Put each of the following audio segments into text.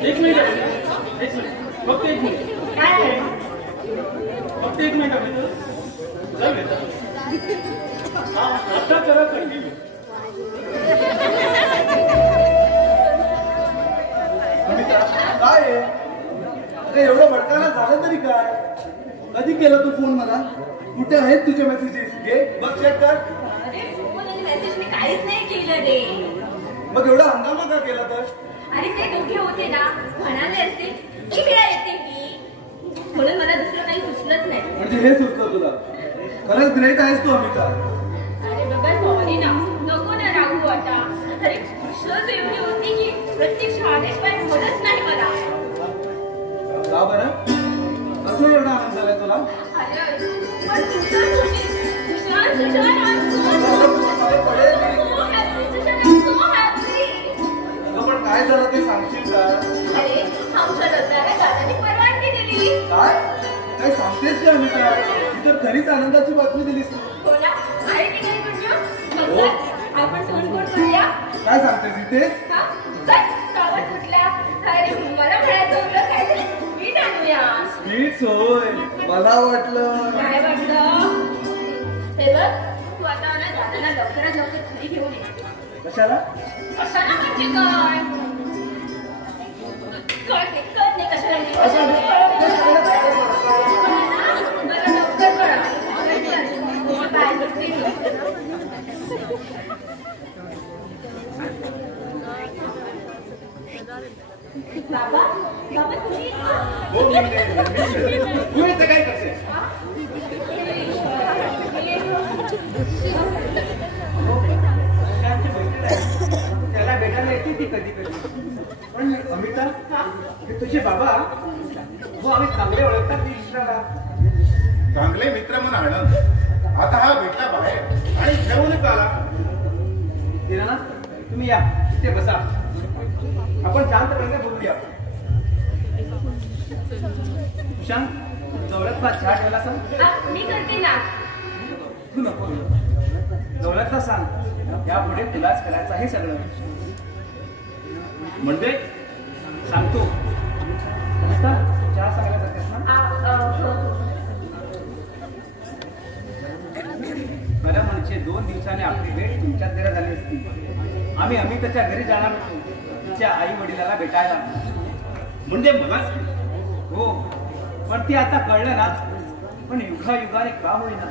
एक मिनिट फक्त एक मिनिट काय आहे फक्त एक मिनिट आता करा कंटिन्यू काय आहे अरे एवढं भडकायला झालं तरी काय कधी केला तू फोन मला कुठे आहेत तुझे मेसेजेस घे बघ चेक कर अरे फोन आणि मेसेज मी काहीच नाही केलं रे मग एवढा हंगामा का केला तर अरे ते दोघे होते ना म्हणाले असते की वेळा येते मी म्हणून मला दुसरं काही सुचलंच नाही म्हणजे हे सुचलं तुला खरंच ग्रेट आहेस तू अमिता अरे बाबा सॉरी ना नको ना राहू आता अरे कृष्णच एवढी होती की प्रत्येक शाळेशिवाय मदत नाही मला का बरं कसं एवढा आनंद झालाय तुला अरे पण सुशांत होती सुशांत सुशांत पण काय झालं ते सांगशील का अरे आमच्या लग्नाला दादाने परवानगी दिली काय काय सांगतेस का अमिता ती तर खरीच आनंदाची बातमी दिलीस हो ना आहे की नाही कृष्ण आपण सोनकोट करूया काय सांगतेस इथे हा चल कावट कुठल्या अरे मला म्हणायचं होतं काहीतरी स्वीट आणूया स्वीट्स होय मला वाटलं काय वाटलं हे बघ तू आता ना दादाला लवकरात लवकर घरी घेऊन ये कशाला कशाला म्हणजे काय कळत नाही कशाला मला लवकर कळा बाय बाबा बाबा तू इथे काय करते त्याला भेटायला येते ती कधी कधी पण अमिता हे तुझे बाबा हो आम्ही चांगले ओळखतात ती इष्टाला चांगले मित्र म्हणून आनंद आता हा भेटला बाहेर आणि घेऊनच आला ना तुम्ही या इथे बसा आपण शांतपणे बोलूया सुशांत दौलतला चहा ठेवला सांग मी करते ना तू नको दौलतला सांग यापुढे तुलाच करायचं आहे सगळं म्हणजे सांगतो चहा सांगायला जातेस ना बरं म्हणजे 2 दिवसांनी आपली भेट तुमच्यात घरी झाली असती आम्ही अमिताच्या घरी जाणार होतो तिच्या आई वडिलाला भेटायला म्हणजे मलाच हो पण ती आता कळलं ना पण युगाने का होईना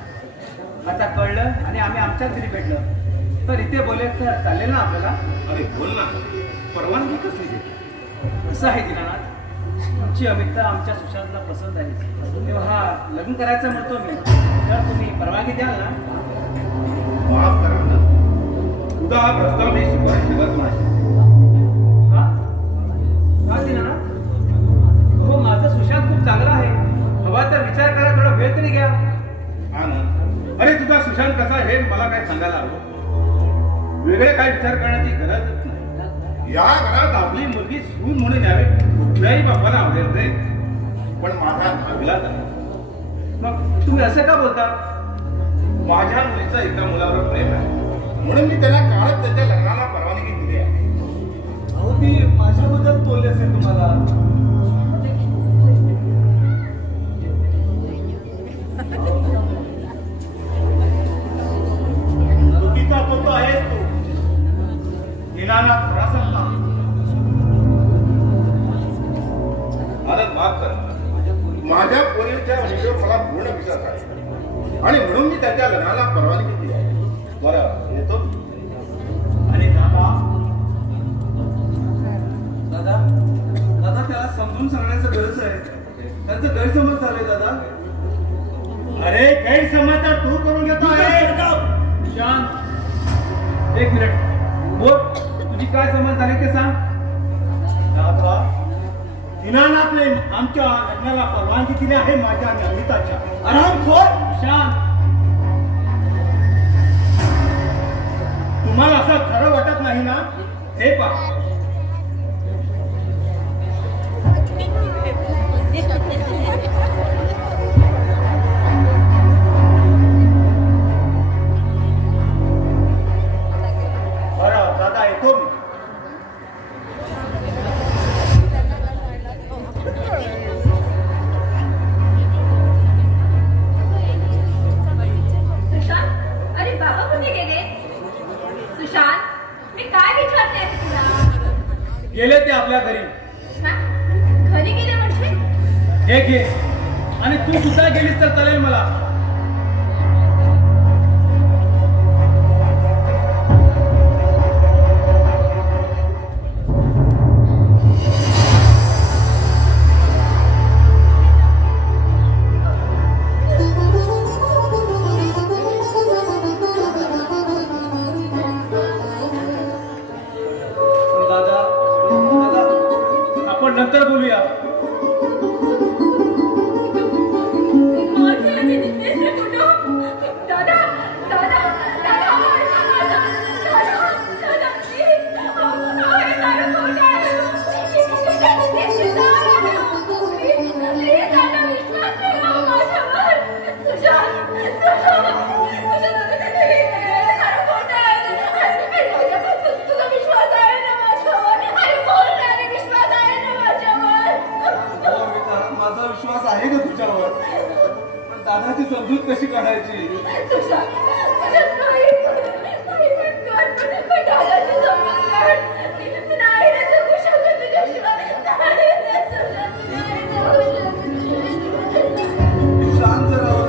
आता कळलं आणि आम्ही आमच्याच घरी भेटलो तर इथे बोलायचं तर चालेल ना आपल्याला अरे बोल ना परवानगी कसली देते असं आहे दीनानाथ तुमची अमिता आमच्या सुशांतला पसंत आहे तेव्हा लग्न करायचं म्हणतो मी तर तुम्ही परवानगी द्याल ना माफ करा ना तुझा हा प्रस्ताव मी स्वीकारू शकत नाही का दीनानाथ हो माझं सुशांत खूप चांगला आहे हवा तर विचार करा थोडा वेळ तरी घ्या हा ना अरे तुझा सुशांत कसा हे मला काय सांगायला हवं वेगळे काय विचार करण्याची गरजच नाही या घरात आपली मुलगी सून म्हणून यावे कुठल्याही बापाला आवडेल रे पण माझा नाविलाज आहे मग तुम्ही असं का बोलता माझ्या मुलीचं एका मुलावर प्रेम आहे म्हणून मी त्याला काळात त्याच्या लग्नाला परवानगी दिली आहे अहो ती माझ्याबद्दल बोलली असेल तुम्हाला चुकीचा पोतो आहेस तू दीनानाथ प्रसन्न आनंद माफ कर माझ्या पोरीच्या व्हिडिओ मला पूर्ण विश्वास आहे आणि म्हणून मी त्याच्या लग्नाला परवानगी दिली आहे बरं येतो आणि दादा दादा दादा त्याला समजून सांगण्याचं गरज आहे त्यांचं गैरसमज झालंय दादा अरे गैरसमज तर तू करून घेतो आहे शांत एक मिनिट बोल तुझी काय समज झाली ते सांग दादा दीनानाथने आमच्या लग्नाला परवानगी दिली आहे माझ्या आणि अमिताच्या आरामखोर शांत तुम्हाला असं खरं वाटत नाही ना हे पहा बरं दादा येतो मी गेले ते आपल्या घरी. हा? घरी गेले म्हणजे? हे घे आणि तू सुद्धा गेलीस तर चालेल मला. आपण नंतर बोलूया. माझे आणि नितेशचे कुटुंब. दादा, दादा, दादा, दादा, दादा, please. हे सारं खोटं आहे. नितेशची जाण आहे. Please, दादा, विश्वास ठेवा माझ्यावर. सुशांत, हे सारं खोटं आहे. तुझा विश्वास आहे ना माझ्यावर? अरे बोल ना, अरे विश्वास आहे ना माझ्यावर? माझा विश्वास आहे का तुझ्यावर? पण दादाची समजूत कशी काढायची? सुशांत, सुशांत, नाही पण दादाची समजून काढ. नाही रे जगू शकत तुझ्याशिवाय. नाही रे सुशांत, नाही जगू शकत. शांत राहून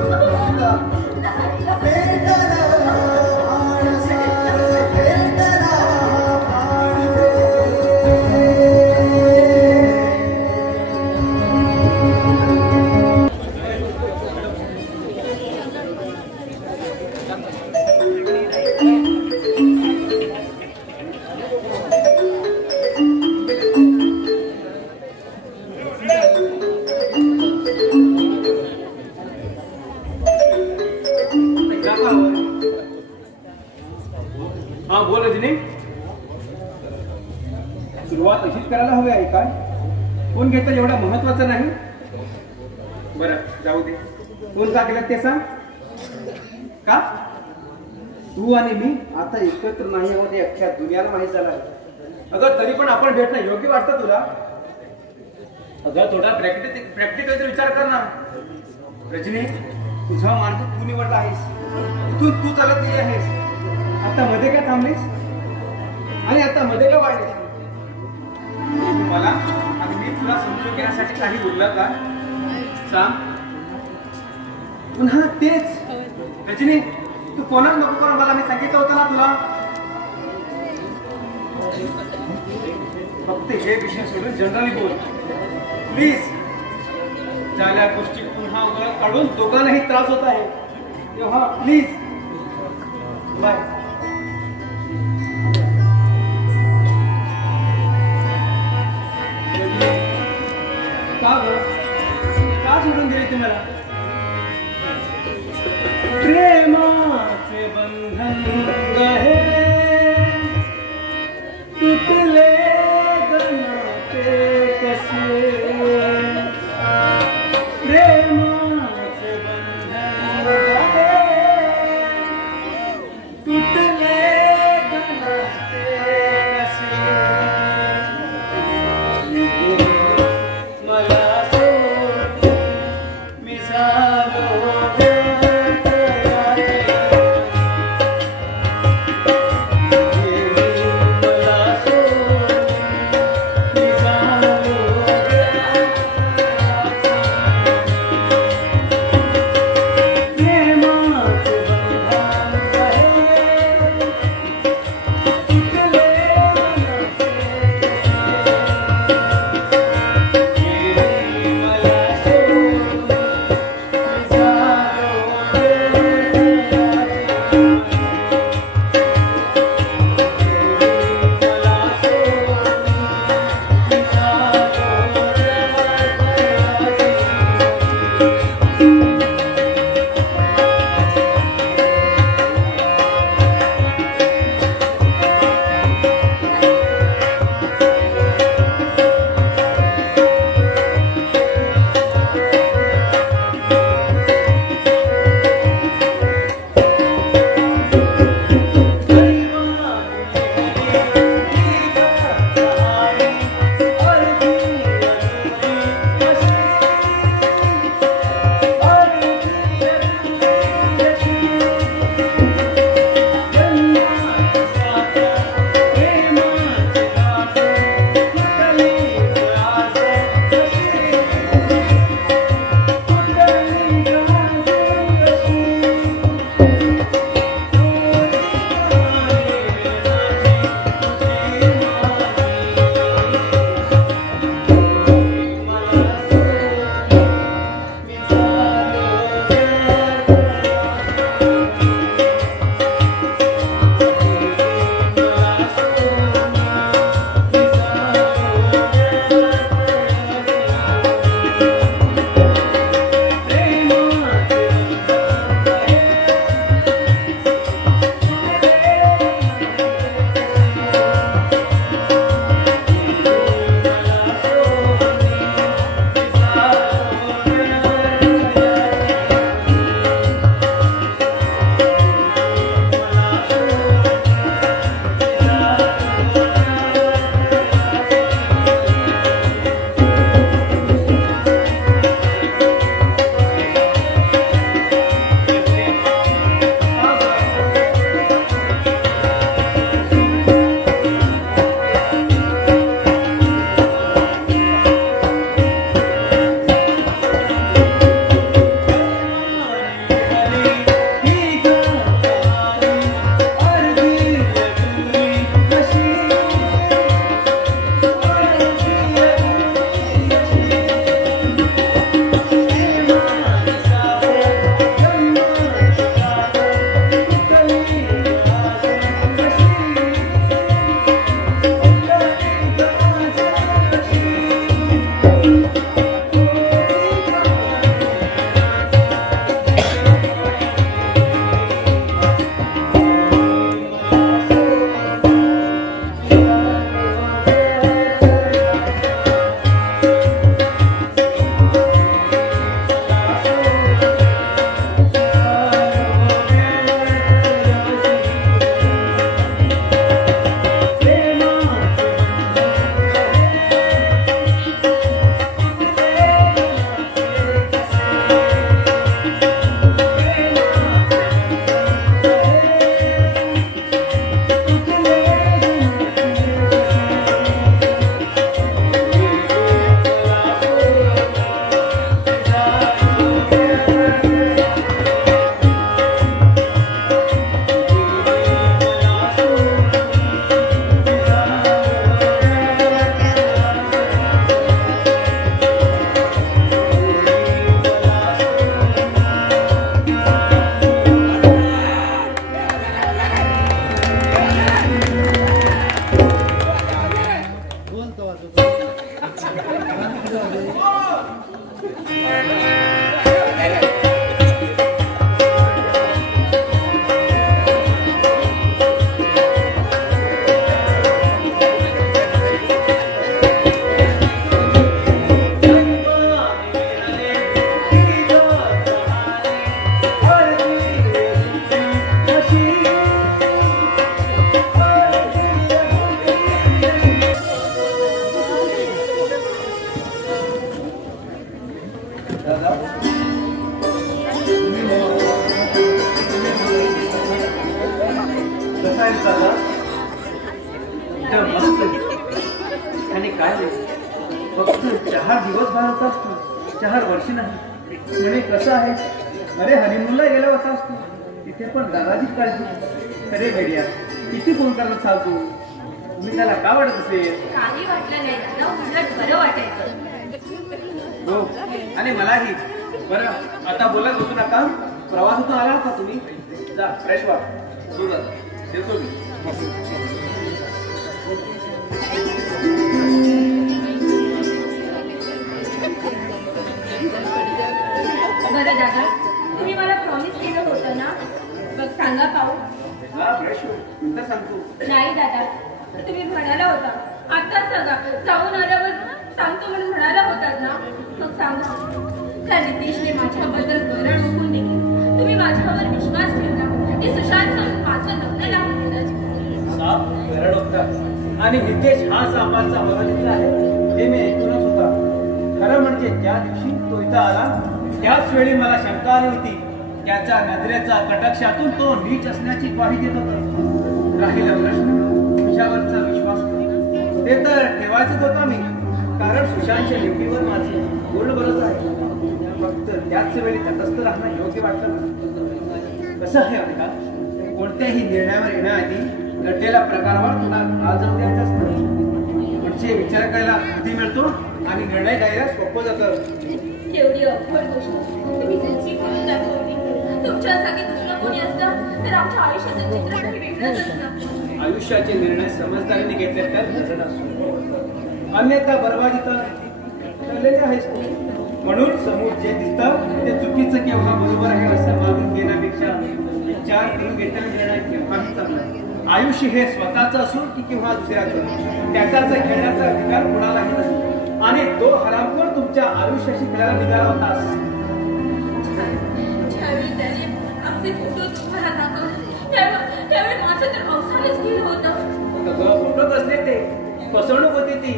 हा बोल रजनी. सुरुवात अशीच करायला हवी आहे काय? कोण घेतं एवढं महत्वाचं नाही. बरं जाऊ दे. कोण का केलं ते सांग. का तू आणि मी आता एकत्र नाही आहोत हे अख्ख्या दुनियाला माहीत झालं. अगं तरी पण आपण भेटणं योग्य वाटतं तुला? अगं थोडा प्रॅक्टिकल विचार कर ना. रजनी, तुझा मार्ग तू निवडला आहेस. इथून तू चालत गेली आहेस. आता मध्ये काय थांबलीस आणि आता मध्ये का वाढलीस? मला आणि मी तुला समजून घेण्यासाठी काही बोललं का? सांग. पुन्हा तेच. रजनी, तू कोणाच नको करून मला मी सांगितलं होतं ना तुला. फक्त हे विषय सोडून जनरली बोल प्लीज. झाल्या गोष्टी पुन्हा उघड काढून दोघांनाही त्रास होत आहे तेव्हा प्लीज. बाय. का ग? का सोडून गेली तुम्हाला? प्रेमाचे बंधन गहे तुटले गनाते कसे. प्रेमाचे बंधन गहे तुटले गनाते कसे. मला सोड मी अरे हनीमूनला गेला होतास तू तिथे पण दादाचीच काळजी. अरे बेडिया किती फोन करत चालतो तुम्ही त्याला का वाटत असेल? काही वाटलं नाही दादा, उलट बरं वाटायचं. हो आणि मलाही. बरं आता बोलत बसू नका. प्रवासातून आला होता तुम्ही. जा फ्रेश व्हा. देतो मी. बरं दादा, तुम्ही मला प्रॉमिस केलं होतं ना, मग सांगा पाहू. सांगतो. नाही दादा, तुम्ही म्हणाला होता आताच सांगा. जाऊन आल्यावर सांगतो म्हणून म्हणाला होतात ना, मग सांगा. त्या नितेशने माझ्याबद्दल वरण ओकून दिली. तुम्ही माझ्यावर विश्वास ठेवला की सुशांत माझं लग्न लावून दिलं. साप वरण ओकतात आणि नितेश हा सापाचा वरदिला आहे हे मी ऐकूनच होता. खरं म्हणजे त्या दिवशी तो इथं आला त्याच वेळी मला शंका आली होती. त्याच्या नजरेचा कटाक्षातून तो नीच असण्याची ग्वाही देत होता. राहिला प्रश्न तुझ्यावरचा विश्वास ते तर ठेवायचंच होता मी, कारण सुशांतच्या लिंबीवर माझी पूर्ण भरोसा आहे. फक्त त्याच वेळी तटस्थ राहणं योग्य वाटलं मला. कसं आहे का, कोणत्याही निर्णयावर येण्याआधी घडलेल्या प्रकारावर तुला काल जाऊ द्यायचं असतं. म्हणजे विचार करायला बुद्धी मिळतो आणि निर्णय घ्यायला सोपं जातं. एवढी अवघड गोष्ट तुम्ही त्यांची करून दाखवली. तुमच्या जागी दुसरं कोणी असतं तर आमच्या आयुष्याचं चित्र काही वेगळंच असतं. आयुष्याचे निर्णय समजदारीने घेतले तर नजर असतो, अन्यथा बर्बादी तर ठरलेले आहेच. म्हणून समोर जे दिसतं ते चुकीचं किंवा बरोबर आहे असं मानून घेण्यापेक्षा विचार करून घेतलेला निर्णय केव्हाही चांगला. आयुष्य हे स्वतःच असो की किंवा दुसऱ्याचं, त्याचाच घेण्याचा अधिकार कोणालाही नसतो. आणि तो हरामखोर तुमच्या आयुष्याशी खेळायला निघाला होतास. ज्यावेळी त्याने आमचे फोटो तुम्हाला दाखवले त्यावेळी माझं तर अवसानच गेलं होतं. फोटोच असले ते फसवणूक होती ती.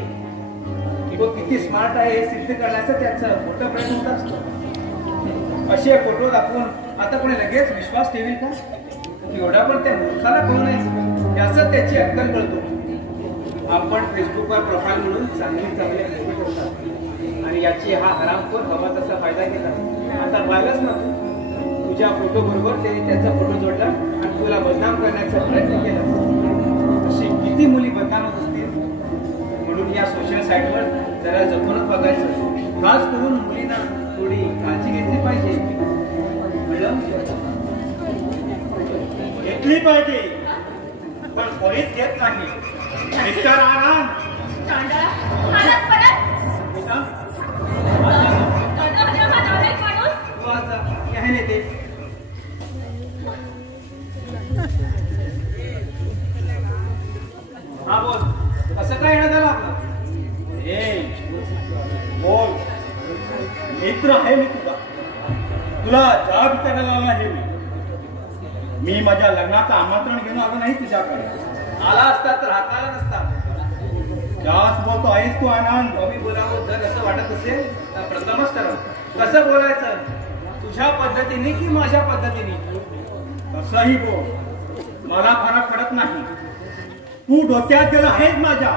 तो किती स्मार्ट आहे हे सिद्ध करण्याचा त्याचा मोठा प्रयत्न होत असतो. असे फोटो दाखवून आता कोणी लगेच विश्वास ठेवेल का? एवढा पण त्या मूर्खाला कळू नये याचं त्याची अक्कल कळतो. आपण फेसबुकवर प्रोफाईल म्हणून चांगले फोटो ठेवतात आणि याची हा हरामखोर हवा तसा फायदा घेतला. आता पाहिलंच ना तुझ्या फोटो बरोबर त्याने त्याचा फोटो जोडला आणि तुला बदनाम करण्याचा प्रयत्न केला. अशी किती मुली बदनाम होत असतील. म्हणून या सोशल साईटवर जरा जपूनच बघायचं. खास करून मुलींना थोडी काळजी घेतली पाहिजे. घेतली पाहिजे पण कोणीच घेत नाही. मिस्टर आनंद हा बोल, कसं काय येणं झालं आपलं? बोल, मित्र आहे मी तुला चहा विचारायला आला आहे मी माझ्या लग्नाचं आमंत्रण घेऊन आलो नाही तुझ्याकडे. आला असता तर हाताला नसता. जास्त बोलतो आहेस तू आनंद. कमी बोलावं जर असं वाटत असेल तर प्रथमच ठरव कसं बोलायचं, तुझ्या पद्धतीने की माझ्या पद्धतीने. कसंही बोल, मला फरक पडत नाही. तू डोक्यात गेला आहेस माझ्या.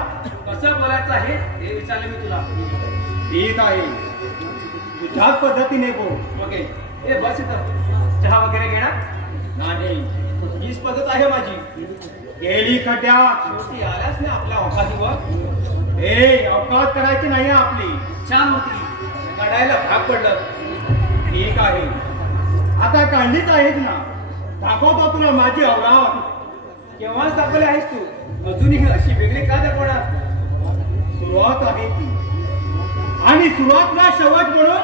कसं बोलायचं आहे हे विचारले मी तुला. ठीक आहे, तुझ्याच पद्धतीने बोल. ओके, ए बस इथं. चहा वगैरे घेणार नाही? हीच पद्धत आहे माझी. गेली खड्ड्यात. शेवटी आल्यास ना आपल्या अवकाशीवर. अवकाश करायची नाही आपली. छान होती, काढायला भाग पडलं. ठीक आहे, आता काढलीच आहेस ना. दाखवतो तुला माझी अवलाद. केव्हाच दाखवले आहेस तू, अजूनही अशी वेगळी का दाखवणार? सुरुवात आहे ती. सुरुवात ना शेवट म्हणून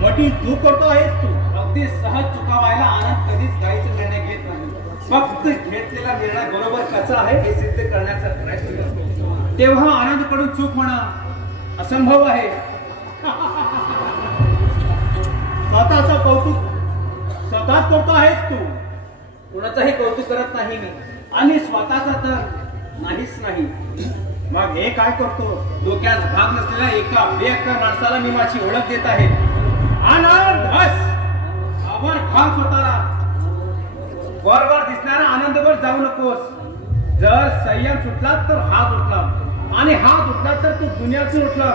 मोठी चूक करतो आहेस तू. अगदी सहज चुकावायला आनंद कधीच काहीच निर्णय घेत नाही. फक्त घेतलेला निर्णय बरोबर कसा आहे हे सिद्ध करण्याचा प्रयत्न करतो. तेव्हा आनंदकडून चूक होणं असंभव आहे. स्वतःचं कौतुक स्वतःच करतो आहेस तू. कुणाचंही कौतुक करत नाही मी आणि स्वतःचा तर नाहीच नाही. मग हे काय करतो? डोक्यात भाग नसलेल्या एका बेअक्कल माणसाला मी माझी ओळख देत आहे. आनंद बस आवर भाग स्वतःला. वरवर दिसणारा आनंदवर जाऊ नकोस. जर संयम सुटला तर हात उठला आणि हात उठला तर तू दुनियातून उठला.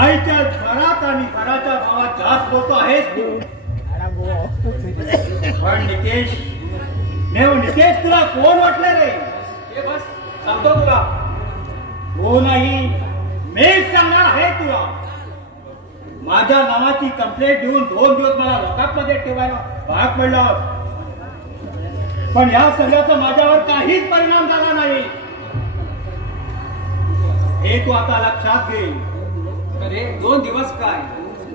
आईच्या घरात आणि घराच्या भावात जास्त बोलतो आहेस तू. पण निकेश तुला कोण वाटले रे? हे बस सांगतो तुला. हो नाही, मीच सांगणार आहे तुला. माझ्या नावाची कंप्लेंट देऊन 2 दिवस मला लॉकअपमध्ये ठेवायला भाग पडला. पण या सगळ्याचा माझ्यावर काहीच परिणाम झाला नाही. हे तू आता लक्षात घे. अरे 2 दिवस काय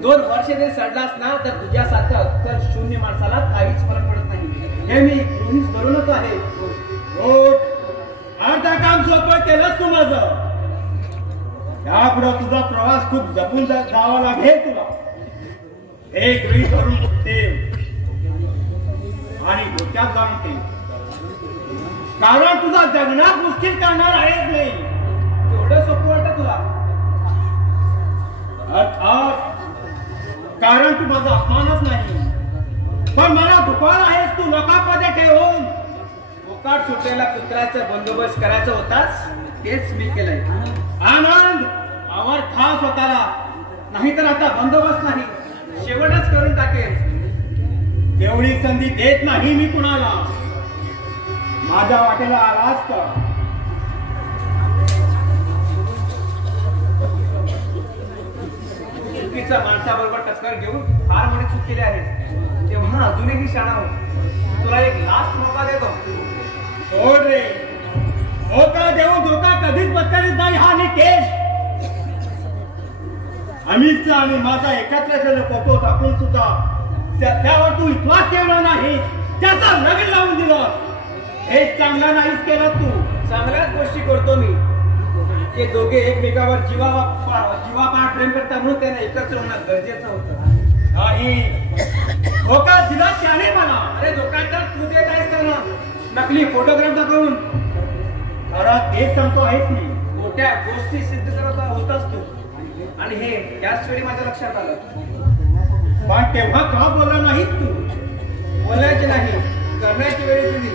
2 वर्ष जरी सडलास ना तर तुझ्यासारखं अक्कल शून्य माणसाला काहीच फरक पडत नाही. हे मी गृहीत धरूनच आहे. अर्धा काम सोपं केलंच तू माझं. यापुढे तुझा प्रवास खूप जपून जावा लागेल तुला. हे गृहीत धरून ठेव आणि डोक्यात जाऊन ठेव. कारण तुझा जगण्यात मुश्किल करणार आहेच नाही. एवढं सोपं वाटतं तुला? अर्थात, कारण तू माझा अपमानच नाही पण मला दुकान आहेस तू लोकांमध्ये ठेवून. मोकाट सुटलेला कुत्र्याचा बंदोबस्त करायचा होताच तेच मी केलंय. आनंद आवर खा स्वतःला. नाहीतर आता बंदोबस्त नाही शेवटच करून टाकेल. तेवढी संधी देत नाही मी कुणाला. माझ्या वाटेला आलास का? चुकीच्या माणसाबरोबर टक्कर घेऊन फार मोठी चूक केली आहे. तेव्हा अजूनही शाळा हो. तुला एक लास्ट मौका देतो. सोड रे. मोका देऊन धोका कधीच पत्करीत नाही हा निकेश. अमितचा आणि माझा एकत्र झालेला फोटो टाकून सुद्धा त्यावर तू विश्वास ठेवला नाही. त्याचा लगीन लावून दिलं. हे चांगलं नाहीच केलं तू. चांगल्याच गोष्टी करतो मी. ते दोघे एकमेकावर जीवापाड प्रेम करतात म्हणून त्यांना एकत्र होणं गरजेचं होतं. नाही, धोका दिला त्याने मला. अरे धोका तर तू देत आहेस करणं. नकली फोटोग्राफ दाखवून. घरात तेच सांगतो आहेस मी. मोठ्या गोष्टी सिद्ध करत होतास तू आणि हे याच वेळी माझ्या लक्षात आलं. पण तेव्हा का बोलला नाहीस तू? बोलायची नाही करण्याची वेळ दिली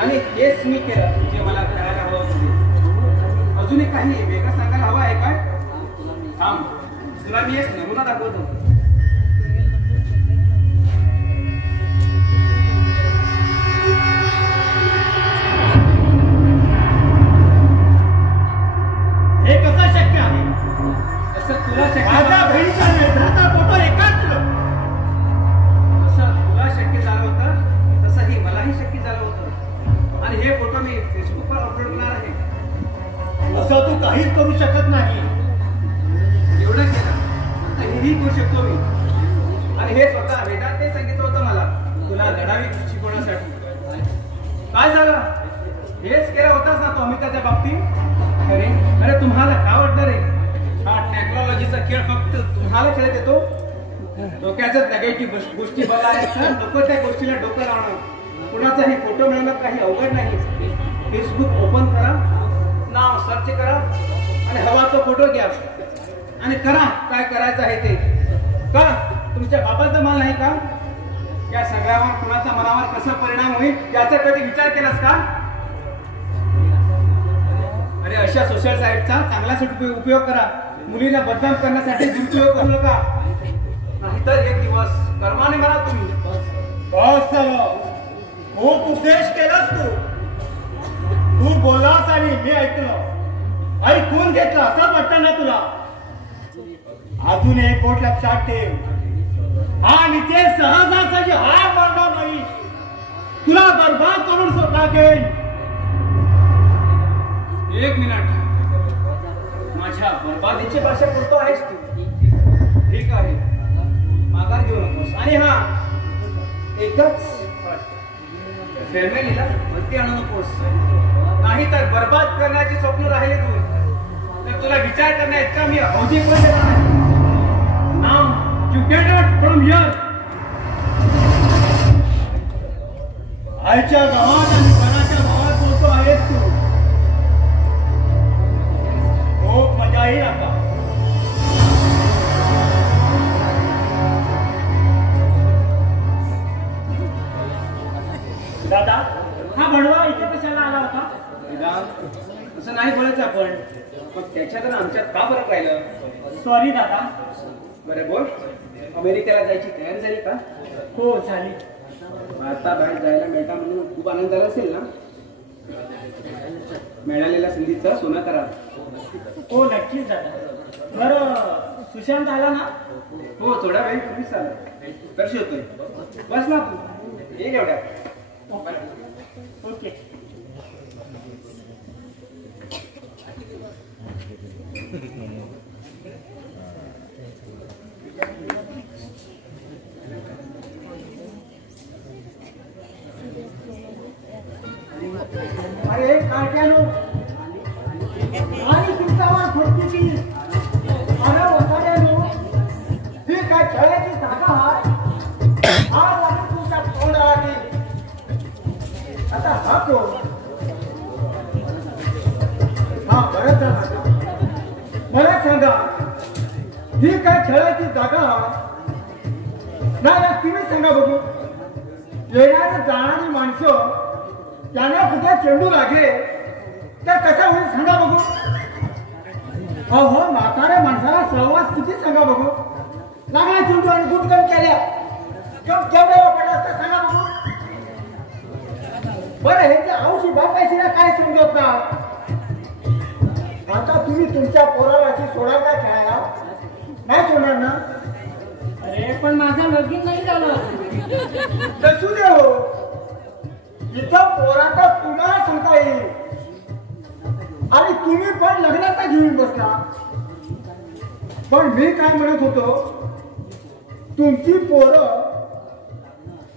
आणि हेच मी केलं जे मला करायला हवं होतं. अजूनही काही वेगळं सांगायला हवं आहे काय? थांब तुला मी एक नमुना दाखवतो. हे कसं शक्य आहे? असं तुला माझ्या बहिणीचा नेत्राचा फोटो एकाच. असं तुला शक्य झालं होतं तसंही मलाही शक्य झालं होतं. आणि हे फोटो मी फेसबुकवर अपलोड करणार आहे. असं तू काहीच करू शकत नाही. एवढं केलं हेही करू शकतो मी. आणि हे स्वतः वेदांतने सांगितलं होतं मला तुला लढावी शिकवण्यासाठी. काय झालं? हेच केलं होतास ना तो अमिताच्या बाबतीत. अरे तुम्हाला काय वाटलं रे? हा टेक्नॉलॉजीचा खेळ फक्त तुम्हाला खेळत येतो. डोक्याच्याच नगेटिव्ह गोष्टी बघायला नको त्या गोष्टीला डोकं लावणं. कुणाचाही फोटो मिळवणं काही अवघड नाही. फेसबुक ओपन करा, नाव सर्च करा आणि हवा तो फोटो घ्या आणि करा काय करायचं आहे ते. का तुमच्या बाबाचा माल नाही का? या सगळ्यावर कुणाच्या मनावर कसा परिणाम होईल याचा कधी विचार केलास का? अरे अशा सोशल साईटचा चांगल्यासाठी उपयोग करा. मुलीला बदनाम करण्यासाठी दुरुपयोग करू नका. नाहीतर एक दिवस कर्माने मला तुम्ही. बस झालं. खूप उपदेश केलास तू. तू बोलास आणि मी ऐकलं. ऐकून घेतलं असं वाटतं ना तुला? अजून एक गोष्ट लक्षात ठेव. हा निकेश सहजासहजी हार मानणार नाही. तुला बर्बाद करून टाकेल. एक मिनिट. माझ्या बरबादीची भाषा बोलतो आहेस तू. ठीक आहे, माघार घेऊ नकोस. आणि हा एकच फॅमिलीला वरती आणू नकोस, नाही तर बरबाद करण्याची स्वप्न राहिले तू तर तुला विचार करण्याचा मी अवधी पण देणार नाही. नाम you get out from here. आईच्या गावात आणि कोणाच्या भावात बोलतो आहेस तू. खूप मजा येईल आता. दादा, हा भडवा इथे कशाला आला होता? असं नाही बोलायचं आपण. मग त्याच्यात आमच्यात का फरक राहिलं? सॉरी दादा. बरं बोल, अमेरिकेला जायची तयारी झाली का? हो झाली. आता बाहेर जायला मिळता म्हणून खूप आनंद झाला असेल ना? मिळालेल्या संधीचा सोना करा. हो नक्कीच दादा. बरं सुशांत आला ना? हो, थोडा वेळ पूर्वीच आला. कशी होतोय? बस ना तू, ये एवढ्या. ओके. अरे काट्यानो आणि तुमच्यावर फटकी ती. अरे वसाड्यानो, ही काय खेळायची जागा आहे? आज आम्ही तुमच्या तोंडाला ती. आता हा कोण? हा बरंच झाला. मला सांगा, ही काय खेळायची जागा आहे? नाही तुम्ही सांगा बघू. येणारी जाणारी माणसं त्यांना कुठे चेंडू लागे तर कसा होईल सांगा बघू. अहो म्हाताऱ्या माणसाला सहवास किती सांगा बघू. लागला चेंडू आणि गुटकन केल्या केवढ्या वापरला असतं सांगा बघू. बरं हे जे औषधी बापायशीला काय समजत ना. आता तुम्ही तुमच्या पोराला सोडायला खेळायला नाही सोडणार ना? अरे पण माझं लगीन नाही झालं. नसू दे हो. इथं पोराचा तुम्हाला सांगता येईल आणि तुम्ही पण लग्नाचा घेऊन बसला. पण मी काय म्हणत होतो, तुमची पोरं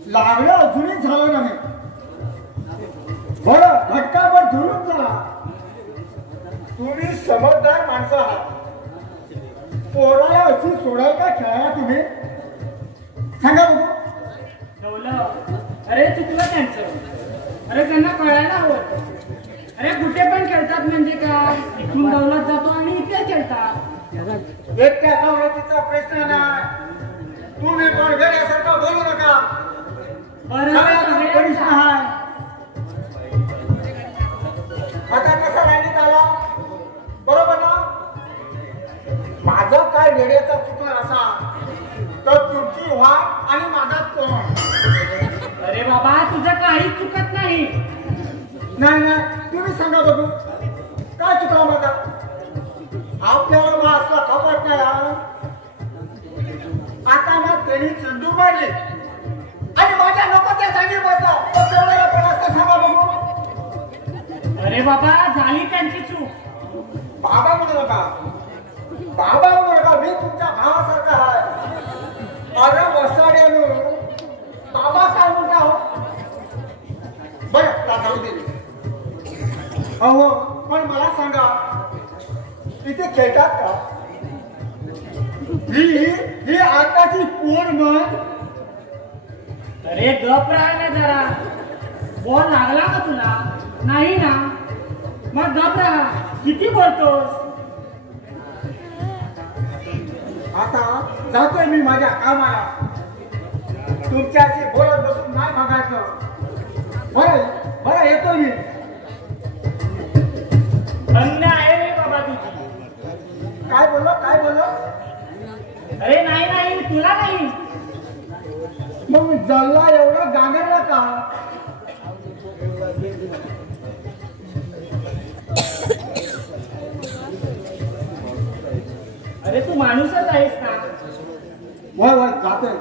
लागलं अजूनही झालं नाही. बरं घटकाभर धरून जा. तुम्ही समजदार माणसं आहात. पोराला अशी सोडायला खेळायला तुम्ही सांगा बघू. अरे चुकलं त्यांचं. अरे त्यांना कळायला हवं. अरे कुठे पण खेळतात म्हणजे काय, इथून दौलत जातो आणि इथे खेळतात. एकट्या दौलतीचा प्रश्न नाही. तुम्ही पण वेड्यासारखा बोलू नका. प्रश्न आहे. आता कसा लाईनीत आला बरोबर ना? माझा काय वेड्याचा चुकला असा तर तुमची वाट आणि माझा तोंड. अरे बाबा तुझं काहीच चुकत नाही. नाही नाही तुम्ही सांगा बघू काय चुकला माझा? आपल्याला मग असला खपत नाही. आता ना त्यांनी चंदू मारले आणि माझ्या नको त्या जागी बसला तर तेवढ्याला पण असं सांगा बघू. अरे बाबा झाली त्यांची चूक. बाबा म्हणू नका. बाबा म्हणू नका. मी तुमच्या भावासारखा आहे. अरे वसाड्यानो बाबा काय म्हणता हो? बरं जाऊ दे. अहो पण मला सांगा, इथे खेळतात का? ही आताची पोर म्हण. अरे गप राहा जरा. बॉल लागला का तुला? नाही ना, मग गप राहा. किती बोलतोस? आता जातोय मी माझ्या कामाला. तुमच्याशी बोलत बसून नाही बघायचं. बरं बरं येतो मी. धन्य आहे रे बाबा तुझी. काय बोललो काय बोललो? अरे नाही नाही तुला नाही. मग जल्ला एवढा गांगरला का? अरे तू माणूसच आहेस का? वय वय जातोय.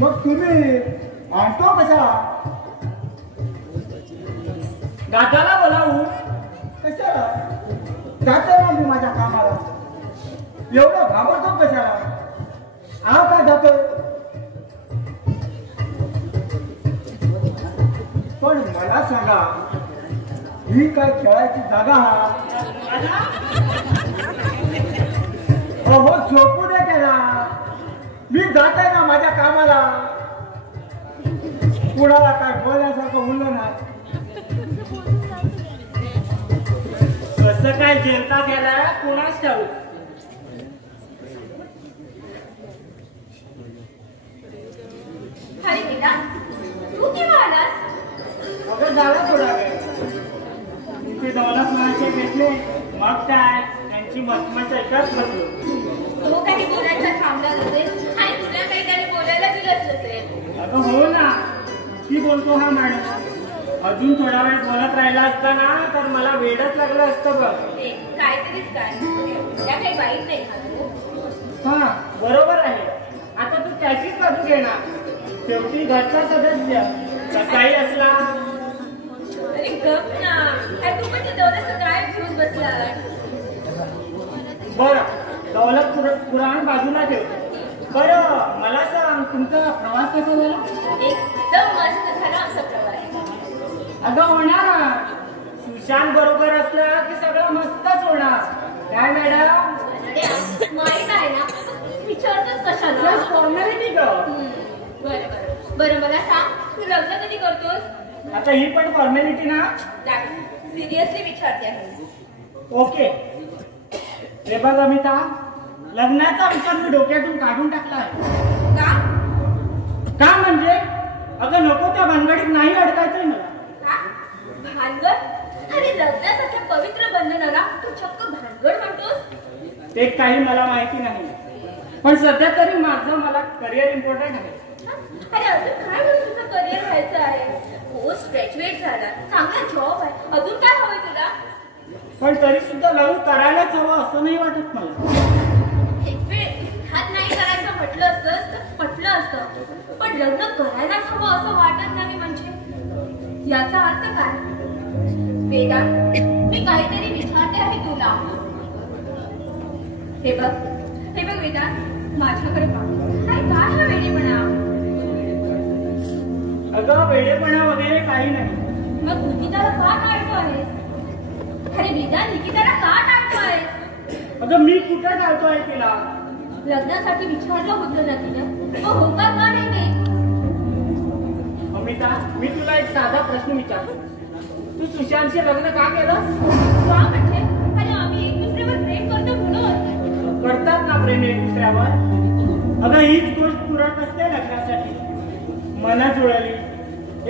मग तुम्ही आणतो कशा? दादाला बोलावू. कशाला जाते ना मी माझ्या कामाला. एवढं घाबरतो कशाला? आव का जातो? पण मला सांगा, ही काय खेळायची जागा हा? अहो झोपू दे त्याला. मी जात आहे ना माझ्या कामाला. कुणाला काय बोलण्यासारखं बोललं नाही. कसं काय जेलता गेला कोणाच ठाऊक. अरे बेटा, तू केव्हा आलास? अगं झाला थोडा वेळ. तिथे दौलत माणसे भेटले, मग काय त्यांची मत ऐकत बसलो. तो काही बोलायचं थांबला नसेल आणि तुला काही त्याने बोलायला दिलंच नसेल. अगं हो ना, की बोलतो हा माणूस. अजून थोडा वेळ बोलत राहिला असता ना तर मला वेडच लागलं असतं बघ. काहीतरीच काय त्या काही वाईट नाही हा. हा बरोबर आहे. आता तू त्याचीच बाजू घेणार. शेवटी घरचा सदस्य कसाही असला. अरे गप ना. अरे तू पण ते दौलतचं काय घेऊन बसला? बरं दौलत पुराण बाजूला ठेवतो. बरं मला सांग, तुमचा प्रवास कसा झाला? एकदम मस्त झाला आमचा प्रवास. अगं होणार. सुशांत बरोबर असलं की सगळं मस्तच होणार. काय मॅडम? माहित आहे ना, विचारतोच कशाला? फॉर्मॅलिटी ग. बरं बरं बरं, मला सांग, तू लग्न कधी करतोस? आता ही पण फॉर्मॅलिटी ना? सिरियसली विचारते आहे. ओके. हे बघ अमिता, लग्नाचा विचार मी डोक्यातून काढून टाकला आहे. का? का म्हणजे अगं नको त्या भानगडीत नाही अडकायचंय मला. का? भानगड? अरे लग्नासारख्या पवित्र बंधनाला तू चक्क भानगड म्हणतोस? ते काही मला माहिती नाही, पण सध्या तरी माझं मला करिअर इम्पॉर्टंट आहे. अरे अजून काय म्हणून तुझं करिअर व्हायचं आहे? पोस्ट ग्रॅज्युएट झाला, चांगला जॉब आहे, अजून काय हवंय तुला? पण तरी सुद्धा लग्न करायलाच हवं असं नाही वाटत मला. एक वेळ हात नाही करायचं म्हटलं असतं तर पटलं असतं, पण लग्न करायलाच हवं असं वाटत नाही म्हणजे याचा अर्थ काय? वेदा, मी काहीतरी विचारते आहे तुला. हे बघ वेदा, माझ्याकडे पाह. काय हा वेडेपणा? अगं वेडेपणा वगैरे काही नाही. मग निकिताला का टाळतो आहेस? अरे वेदा, निकिताला का टाळतो आहेस? अगं मी कुठं टाळतोय तिला? लग्नासाठी विचारलं होतं ना तिने, मग होकार का नाही देत? अमिता, मी तुला एक साधा प्रश्न विचारतो. तू सुशांतशी लग्न का केलंस? का म्हणजे? अरे आम्ही एक दुसऱ्यावर प्रेम करतो म्हणून. करतात ना प्रेम एक दुसऱ्यावर. अगं हीच गोष्ट पुरत असते लग्नासाठी. मनं जुळली,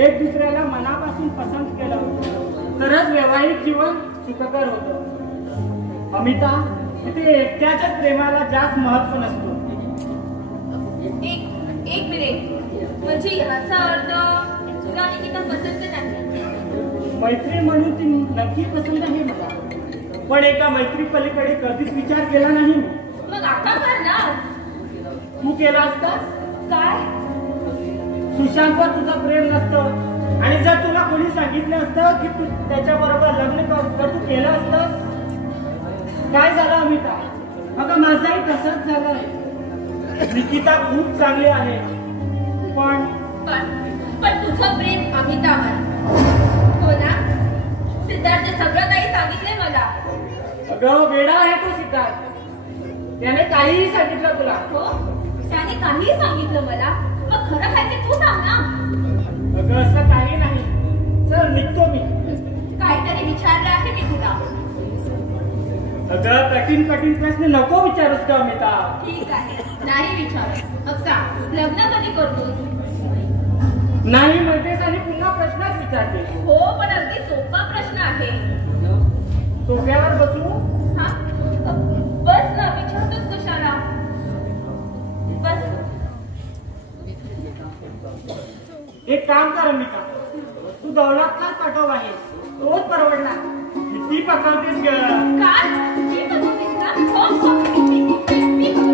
एक दुसऱ्याला मनापासून पसंत केलं तरच वैवाहिक जीवन सुखकर होतं. अमिता, ते एकट्याच्याच प्रेमाला जास्त महत्व नसतो. एक मिनिट, म्हणजे याचा अर्थ तुला निकिता पसंत नाही? मैत्री म्हणून ती नक्की पसंत आहे मला, पण एका मैत्री पलीकडे कधीच विचार केला नाही मी. मग आता करणार? तू केला असतास? काय? सुशांतवर तुझं प्रेम नसतं आणि जर तुला कोणी सांगितलं असतं की तू त्याच्याबरोबर लग्न कर, तू केलं असतं? काय झालं अमिता? अगं माझाही तसंच झालंय. निकिता खूप चांगली आहे, पण तुझं प्रेम अमितावर हो ना? सिद्धार्थ सगळं काही सांगितलंय मला. अगं वेडा आहे तो सिद्धार्थ. त्याने काहीही सांगितलं तुला? हो, त्याने काहीही सांगितलं मला. मग खरं काय ते तू सांग ना. अगं असं काही नाही. चल निघतो मी. काहीतरी विचारलं आहे मी तुला. अगं कठीण प्रश्न नको विचारूस का अमिता? ठीक आहे, नाही विचार. मग सांग, लग्न कधी करतोस? नाही म्हणतेस आणि पुन्हा प्रश्नच विचारते. हो, पण अगदी सोपा प्रश्न आहे. सोफ्यावर बसू? हा, बस ना. विचारतोस कशाला? बस. एक काम कर अमिता, तू दौलतलाच पाठव आहे, तोच परवडणार. किती पकवतेस ग? काय? मी पकवतेस का? हो, हो, मी पकवतेस का?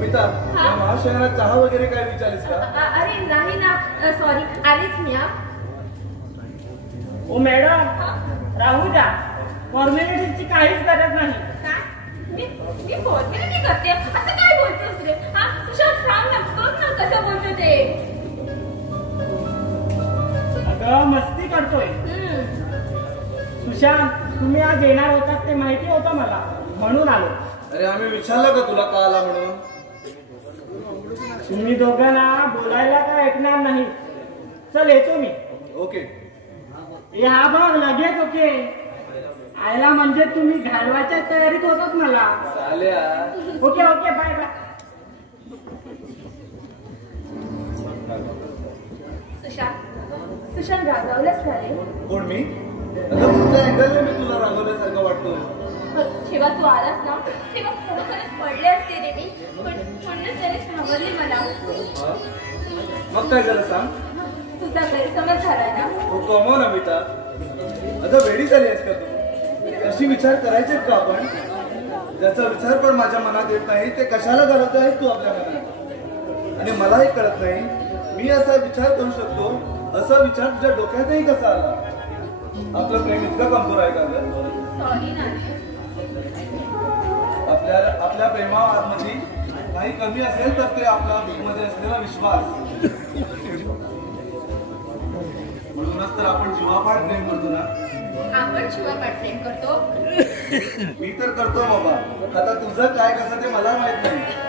अमिता हा? महाशयनात चहा वगैरे काय विचारलीस का? अरे नाही ना, सॉरी, आलीच मी. ओ मॅडम, राहू द्या. फॉर्मॅलिटीची काहीच गरज नाही. काय? मी फॉर्मॅलिटी करते असं काय बोलतोस रे? हा, सुशांत सांग ना, बघ ना कसं बोलतो ते. अगं मस्ती करतोय. सुशांत, तुम्ही आज येणार होतात ते माहिती होतं मला, म्हणून आलो. अरे आम्ही विचारलं का तुला का आला म्हणून? तुम्ही दोघांना बोलायला काय ऐकणार नाही. चल येतो मी. ओके. हा बघ लगेच. ओके आयला म्हणजे तुम्ही घालवायच्या तयारीत होतात मला. चाल्या. Okay okay bye bye. Sushant रागावलंच का रे? कोण मी? आता कुठल्या अँगलने मी तुला रागवल्यासारखं वाटतो? जेव्हा तू आलास ना तेव्हा खरोखरच पडले असते रे मी, पण म्हणूनच त्याने घाबरली मला. हा? मग काय झालं सांग? तुझा गैरसमज झाला ना. हो कमॉन अमिता, अगं वेडी झाली आहेस का तू? अशी विचार करायचे का आपण? ज्याचा विचार पण माझ्या मनात येत नाही ते कशाला घालवत आहेस तू आपल्या मनात? आणि मलाही कळत नाही मी असा विचार करू शकतो, असा विचार तुझ्या डोक्यातही कसा आला? आपलं प्रेम इतकं कमजोर आहे का गं? सॉरी ना. आपल्या प्रेमावर आतमध्ये काही कमी असेल तर ते आपल्या मध्ये असलेला विश्वास. म्हणूनच तर आपण जीवापाड प्रेम करतो ना. आपण जीवापाड प्रेम करतो. मी तर करतो बाबा. आता तुझं काय कसं ते मला माहित नाही.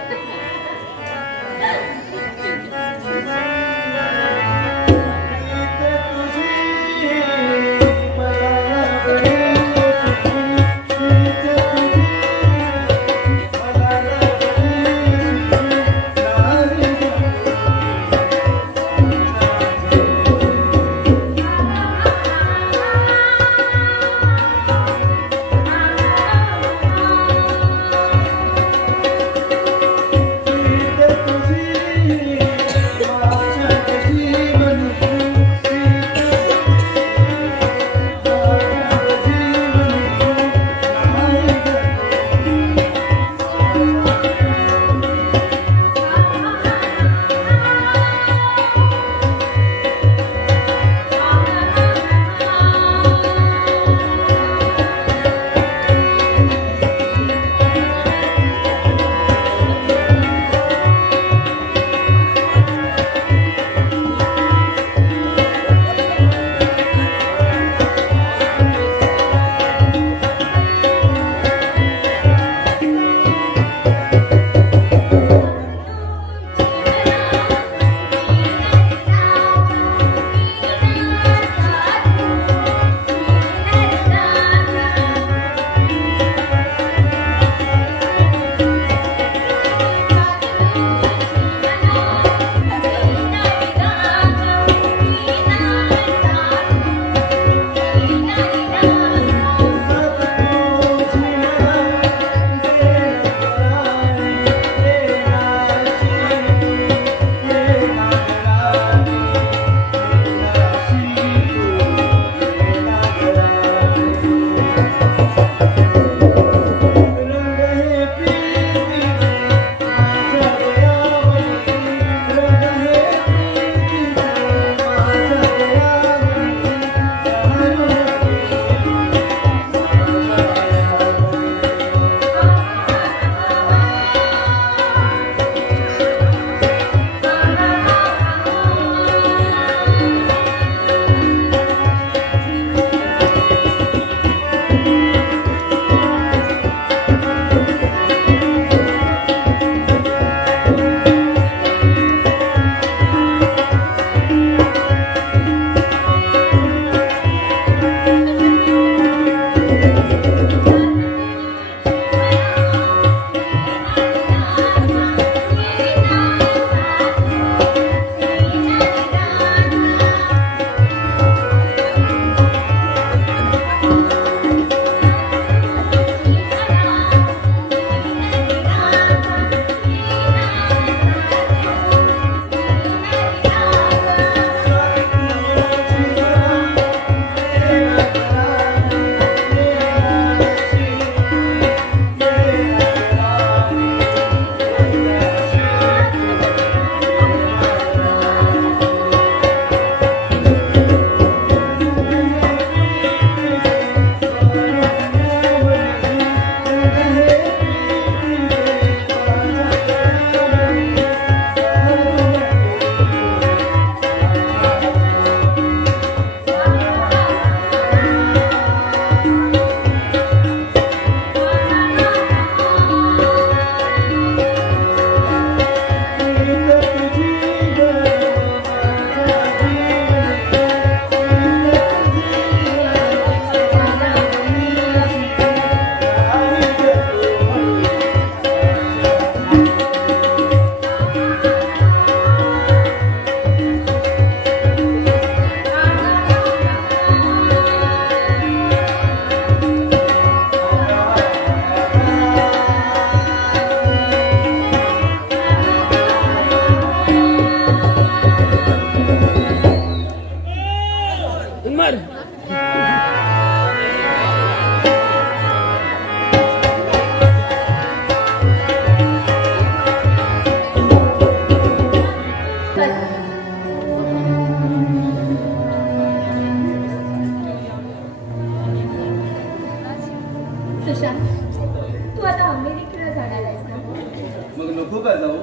नको का जाऊ?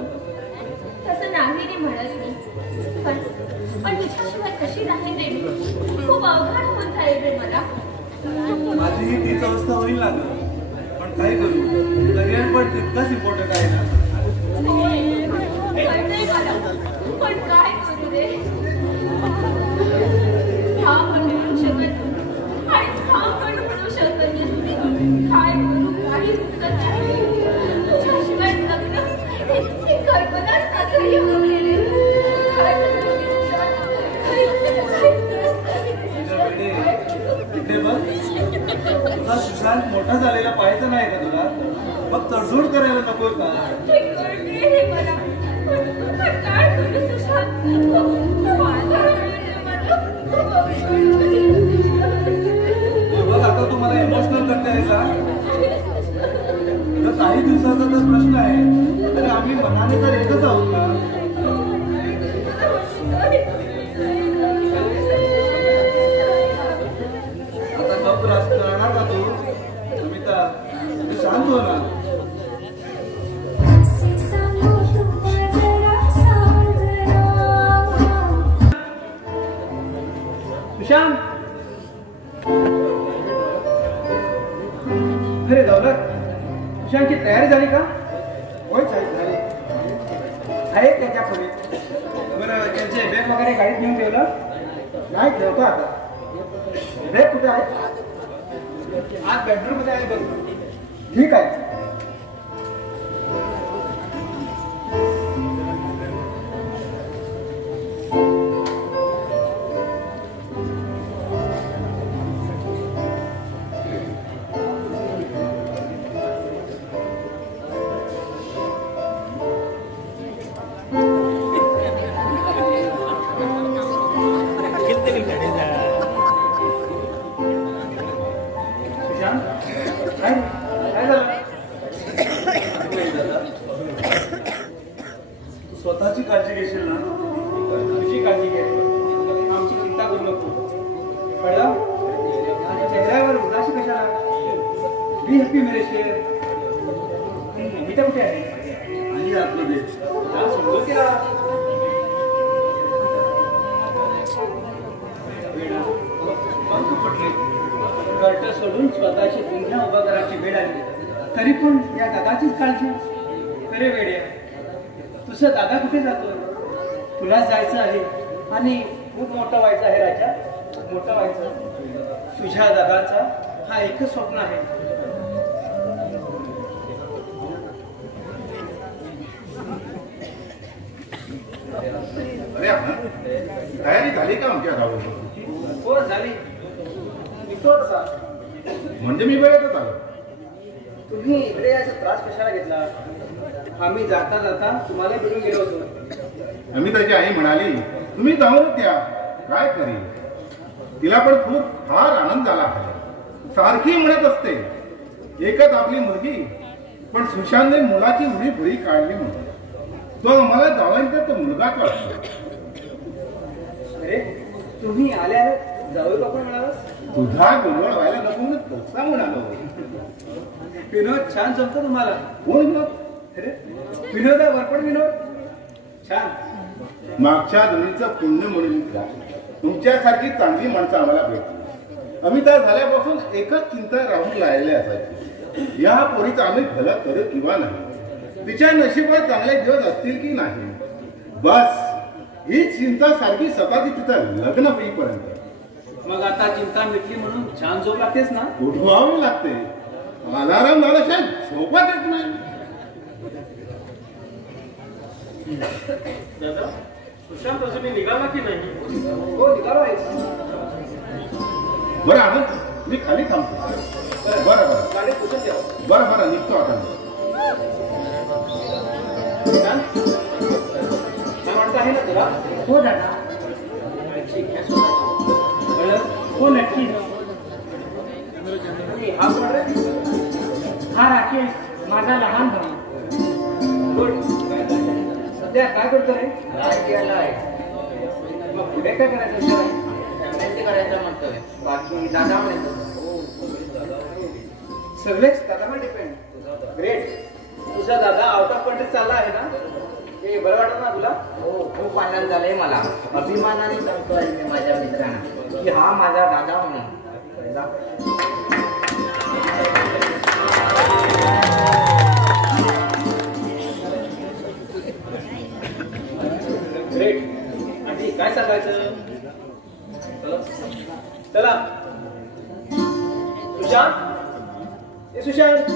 तसं नाही रे म्हणत मी, पण तुझ्याशिवाय कशी राहील रे मी? खूप अवघड होत जाईल रे मला. माझीही तीच अवस्था होईल ना गं. पण काय करू, करिअर पण तितकाच इम्पॉर्टंट आहे ना. होय, कळतंय मला, पण काय करू रे? ठाम पण मिळू शकत नाही आणि ठाम पण मिळू शकत नाही. काय करू काही सुचत नाही. तुझ्याशिवाय लग्न ही कल्पनाच नाही होणे रे. काय करू मी तुझ्या? इकडे बघ, तुझा सुशांत मोठा झालेला पाहायचा नाही का तुला? मग तडजोड करायला नको का? हे कळते हे मला, पण काय करू सुशांत? बघ आता तू मला इमोशनल करते का? तर काही दिवसाचा तर प्रश्न आहे, आणि आम्ही मनाने तर एकच आहोत ना. आता गप राहणार का तू? सुमिता, तू शांत हो ना. सुशांत, अरे दौलत, सुशांतची तयारी झाली का? होय साहेब झाले. आहे त्याच्या पुढे. बरं, त्यांचे बॅग वगैरे गाडीत घेऊन ठेवलं? नाही ठेवतो आता. ब्रेक कुठे आहे? आज बेडरूम मध्ये आहे बघ. ठीक आहे. स्वतःची काळजी घेशील ना, तुझी काळजी घे. आमची चिंता करू नको, कळलं? चेहऱ्यावर उदासी कशाला? बी हॅपी मेरे शेर. इथे कुठे आहे? आणि आतमध्ये समजू की पंख फुटले, कर्ट सोडून स्वतःची दुनिया उभा करायची वेळ आली, तरी पण या दादाचीच काळजी. खरे वेड्या, तुझा दादा कुठे जातोय? तुला जायचं आहे आणि खूप मोठं व्हायचं आहे राजा, खूप मोठं व्हायचं. तुझ्या दादाचा हा एकच स्वप्न आहे. अरे तयारी झाली का आमच्या गावाची? हो झाली. निघतो तसा. म्हणजे मी वेळेतच आलो. तुम्ही इकडे याचा त्रास कशाला घेतला? आम्ही जाता जाता तुम्हाला भेटून गेलो होतो. आम्ही त्याची आई म्हणाली तुम्ही जाऊनच या, काय करी. तिला पण खूप फार आनंद झाला. सारखी म्हणत असते एकच आपली मुलगी, पण सुशांतने मुलाची उडी भुरी काढली म्हणून. तो आम्हाला जावायचा तो मुलगाच वाटतो. अरे तुम्ही आल्या जाऊ का पण म्हणाला? तुझा गोंधळ व्हायला नको म्हणून तसा म्हणालो. विनोद छान जमतो तुम्हाला. कोण विनोद? अरे विनोद वरपड विनोद छान. मागच्या जमिनीचं पुण्य म्हणून तुमच्यासारखी चांगली माणसं आम्हाला भेटली. आम्ही त्या झाल्यापासून एकच चिंता राहून लागलेली असायची, या पोरीचं आम्ही भलं करू किंवा नाही, तिच्या नशिबात चांगले दिवस असतील की नाही. बस ही चिंता सारखी सतत तिथं लग्न होईपर्यंत. मग आता चिंता मिटली म्हणून छान झोप लागतेस ना? उठवावी लागते. अलाराम झाल्याशिवाय झोपत येत नाही. दादा, सुशांत अजून निघाला की नाही? हो निघालो आहे. बरं आनंद, मी खाली थांबतो. बरं बरं गाडी पुसून द्या. बरं बरं निघतो आता. काय वाटतं आहे ना तुला? हो दादा. हो नक्की. हा कोण रे? हा राकेश, माझा लहान भाऊ. गुड. सध्या काय करतो रे? मग पुढे काय करायचं विचार आहे? एमएससी करायचं म्हणतोय, बाकी दादा म्हणायचं. सगळेच दादावर डिपेंड. ग्रेट. तुझा दादा आउट ऑफ कंट्री चालला आहे ना, हे बरं वाटत ना तुला? हो खूप आनंद झालाय मला. अभिमानाने सांगतोय मी माझ्या मित्रांना की हा माझा दादा म्हणून. ग्रेट. आणि काय सांगायचं? चला सुशांत, ए सुशांत,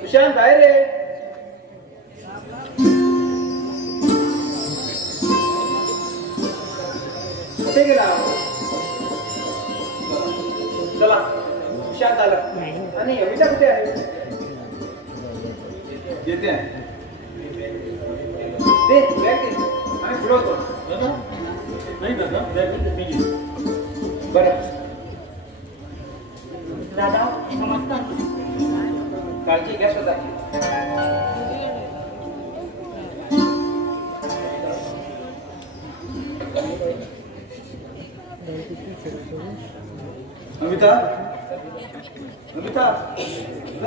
सुशांत बाहेर रे. कुठे गेला? चला सुशांत आला. आणि अमिता कुठे आहे? येते आहे. ते आम्ही फिरवतो. नाही दादा, बरं दादा नमस्कार. काळजी घ्या स्वतःची. अमिता, अमिता,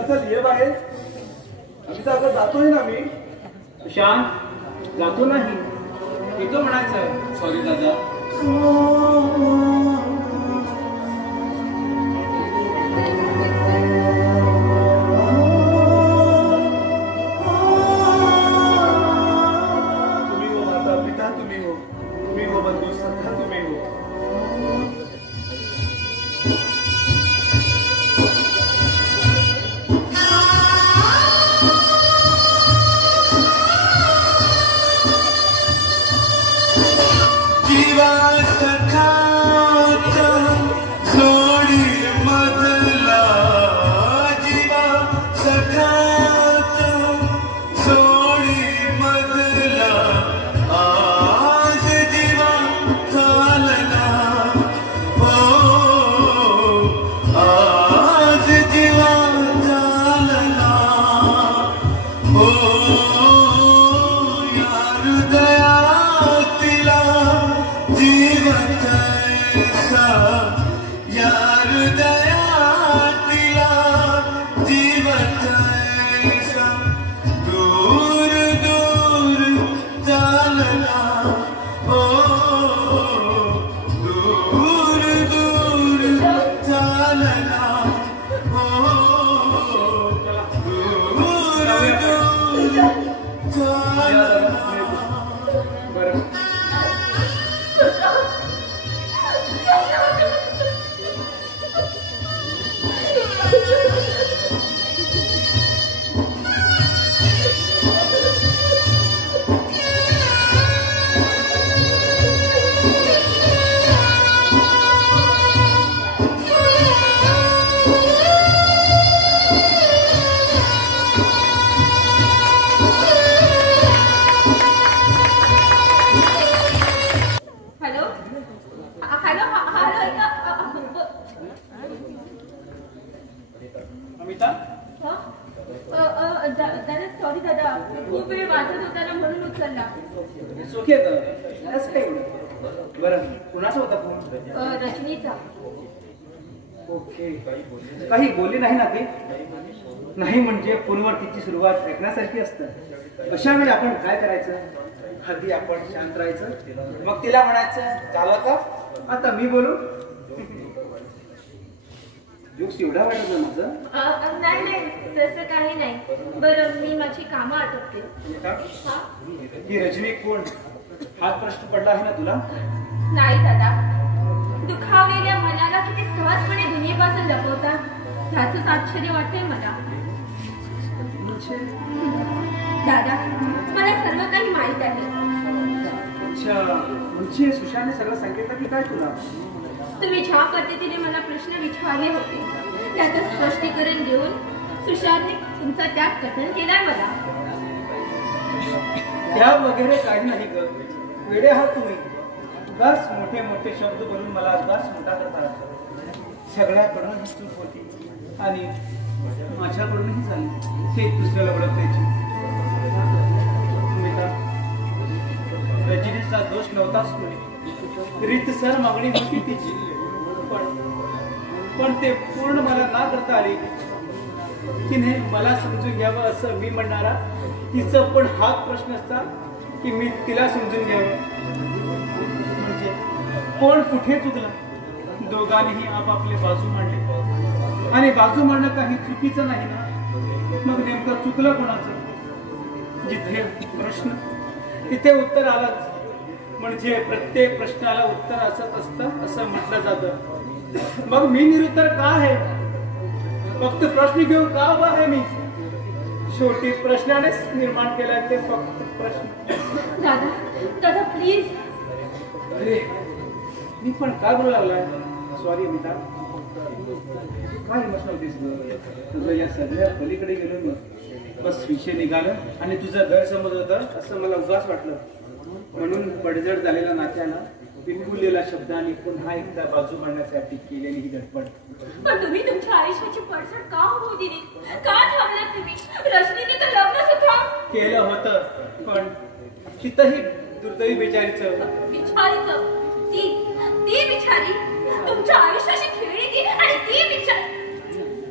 चल ये बाहेर. अमिता, आता जातोय ना मी. शांत जातो नाही, येतो म्हणायचं. सॉरी दादा. तुम्ही हो माता पिता, तुम्ही हो बंधू सखा, तुम्ही हो. अमिता, दादा सॉरी दादा, खूप वेळ वाचत होता ना म्हणून उचलला. सुखी असं काही नाही. बरं कुणाचा होता फोन? रजनीचा. ओके. काही बोलली नाही ना ती? नाही म्हणजे फोनवर तिची सुरुवात ऐकण्यासारखी असतं. अशा वेळी आपण काय करायचं? आधी आपण शांत राहायचं, मग तिला म्हणायचं चालवा का आता मी बोलू. जोक्स एवढा वाटत ना माझं? नाही नाही तसं काही नाही. बरं मी माझी कामं आटपते. ही रजनी कोण हाच प्रश्न पडला आहे ना तुला? नाही दादा, दुखावलेल्या मनाला किती सहजपणे दुनियेपासून लपवता ह्याच आश्चर्य वाटतंय मला. दादा मला सर्व काही माहित आहे. अच्छा, म्हणजे सुशांतने सगळं सांगितलं की काय तुला? तुम्ही ज्या पद्धतीने मला प्रश्न विचारले होते त्याचं स्पष्टीकरण देऊन सुशांतने तुमचा त्याग कथन केलाय मला. त्याग वगैरे काही नाही ग, वेडे आहात तुम्ही. बस मोठे मोठे शब्द बोलून मला बस मोठा करता. सगळ्याकडून ही चूक होती आणि माझ्याकडूनही झाली. ते दुसऱ्याला ओळखण्याची. रजनीचा दोष नव्हताच कोणी, रीतसर मागणी होती तिची, पण ते पूर्ण मला ना करता आली. तिने मला समजून घ्यावं असं मी म्हणणारा, तिचं पण हाच प्रश्न असता की मी तिला समजून घ्यावं. म्हणजे कोण कुठे चुकलं? दोघांनीही आपापले बाजू मांडले आणि बाजू मांडणं काही चुकीचं नाही ना. मग नेमकं चुकलं कोणाचं? जिथे प्रश्न तिथे उत्तर आलंच. म्हणजे प्रत्येक प्रश्नाला उत्तर असत असतं असं म्हटलं जातं. मग मी निरुत्तर का आहे? फक्त प्रश्न घेऊन का उभा आहे मी? शेवटी प्रश्नानेच निर्माण केला ते फक्त प्रश्न. दादा दादा प्लीज. अरे मी पण का बोलू लागलाय? सॉरी अमिता. काय इमोशनल होतीस ग? तुझं या सगळ्या पलीकडे गेलो मी. बस विषय निघाला आणि तुझा गैरसमज होता असं मला उगाच वाटलं. म्हणून पडझड झालेल्या नात्याला बिनबुललेल्या शब्दांनी पुन्हा एकदा बाजू मांडण्यासाठी केलेली ही धडपड. पण तुम्ही तुमच्या आयुष्याची पडझड का होऊ दिली? का थांबलात तुम्ही? रश्मीने तर लग्न सुद्धा केलं होतं, पण तिथंही दुर्दैवी बिचारीचं ती बिचारी तुमच्या आयुष्याशी खेळली ती आणि ती बिचारी.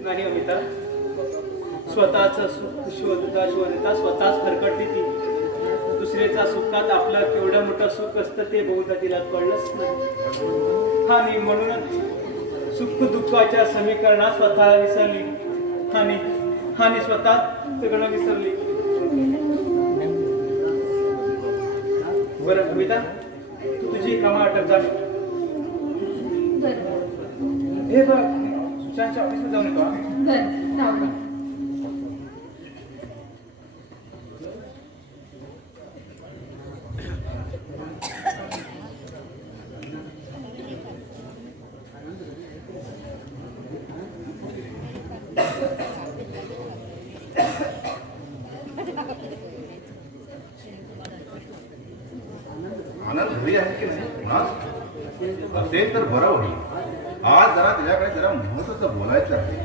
नाही अमिता, स्वतःच सुख शोधता शोधता स्वतःच फरकटली ती. दुसऱ्याच्या सुखात आपलं केवढं मोठं सुख असतं ते बहुधा तिला कळलंच नाही. आणि म्हणूनच सुख दुःखाच्या समीकरणात स्वतः विसरली आणि स्वतः सगळं विसरली. बरं अमिता, तू तुझी कामा अटक जा. हे बघ, सुशांतच्या ऑफिसमध्ये जाऊन येतो. आनंद घरी आहे की नाही? असेल तर बरं होईल. आज जरा तिच्याकडे जरा महत्वाचं बोलायचं आहे.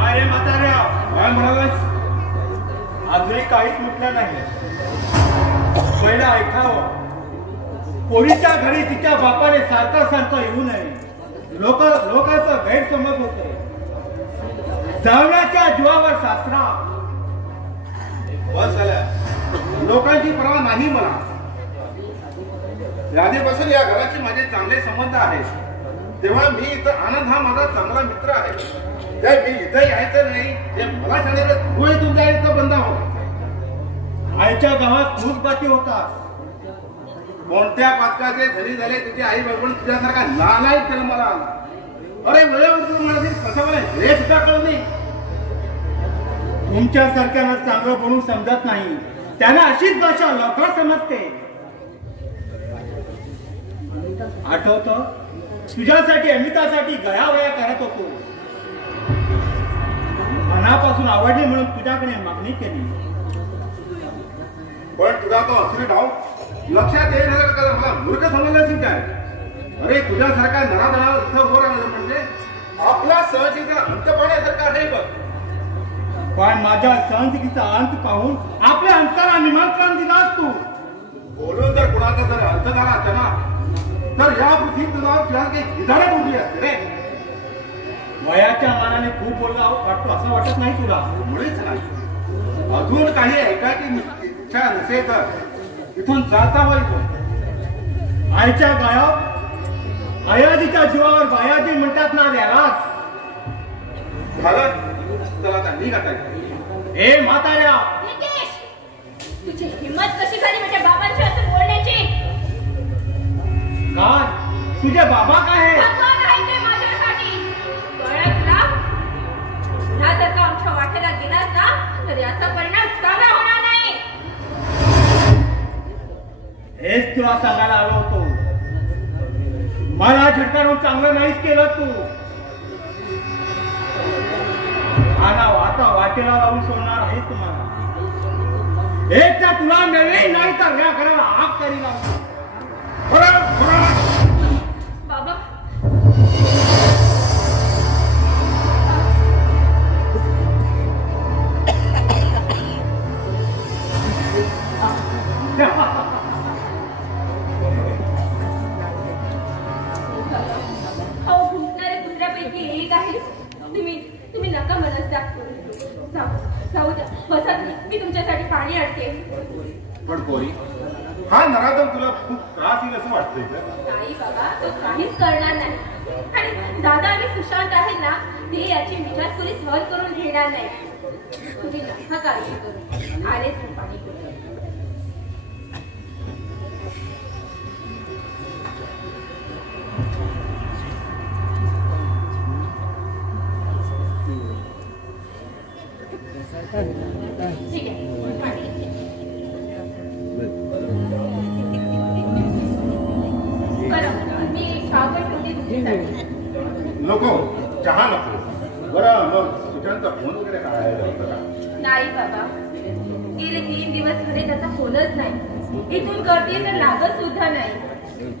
अरे म्हाताऱ्या, काय म्हणालास? अजूनही काहीच म्हटलं नाही. पहिलं ऐकावं. पोरीच्या घरी तिच्या बापाने सारखं येऊ नये. लोकांचा गैरसमज होतो. जावण्याच्या जीवावर सासरा. बस झाल्या. लोकांची पर्वा नाही मला. आधीपासून या घराचे माझे चांगले संबंध आहेत. तेव्हा मी इथं आनंद हा माझा चांगला मित्र आहे. त्या मी इथं यायचं नाही ते मला सांगितलं. तू तुमच्या इथं बंद हो. आईच्या गावात खूप बाकी होता. कोणत्या पातकाचे धनी झाले तुझी आई बरोबर तुझ्यासारखा नालायक केलं मला आला. अरे वेळेवर मला कसं मला हे सुद्धा कळलं नाही. तुमच्यासारख्याला चांगलं म्हणून समजत नाही. त्यांना अशीच भाषा लवकर समजते. आठवतं तुझ्यासाठी अमितासाठी गयावया करत होतो. मनापासून आवडली म्हणून तुझ्याकडे मागणी केली. पण तुझा तो असली डाव लक्षात येणार का? मला मूर्ख समजलं काय? अरे तुझ्यासारखा नराधनाला इथं उभं राहिलं म्हणजे आपला सहजीचा अंत पाण्यासारखा आहे बघ. पण माझ्या सहनशीलतेचा अंत पाहून आपल्या अंतराला निमंत्रण दिलास तू. बोलून जर कुणाचा जर अंत झाला असता ना तर या पृथ्वीत तुला काही गिधाडे उठली असते रे. वयाच्या मानाने खूप बोलला वाटतो असं वाटत नाही तुला? मुळीच नाही. अजून काही ऐकायची इच्छा नसेल तर इथून जाता होईल. आईच्या गायात अयाजीच्या जीवावर बायाजी म्हणतात ना त्यालाच. झालं तर आता निघ आता. ए म्हाताऱ्या, तुझी हिम्मत कशी झाली माझ्या बाबांची असं बोलण्याची? काय तुझे बाबा काय आहे? भगवान आहे ते माझ्यासाठी. कळलं तुला? पुन्हा जर का आमच्या वाटेला गेलास ना तर याचा परिणाम चांगला होणार नाही. हेच तुला सांगायला आलो होतो. मला झटकावून चांगलं नाहीच केलं तू. आता वाटेला लावून सोडणार आहे तुम्हाला. एक तर तुला मिळेल नाही तर या घराला आग तरी लावणार. बाबा ठीक आहे. तुम्ही नका मनस्ताप करू. जाऊ द्या, बसा मी तुमच्यासाठी पाणी आणते. पण पोरी, हा नराधम तुला खूप त्रास येईल असं वाटतंय का? नाही बाबा, तो काहीच करणार नाही. आणि दादा आणि सुशांत आहेत ना, ते याची विचारपुरी सहज करून घेणार नाही. तुम्ही नका काळजी करू. आलेच मी पाणी करू. ठीक आहे, पाणी घेते. बरं, मी चहा पण ठेवते तुमच्यासाठी. नको, चहा नको. बरं, मग सुशांतचा फोन वगैरे करायला होता का? नाही बाबा, गेले 3 दिवस झाले त्याचा फोनच नाही. इथून करते तर लागत सुद्धा नाही.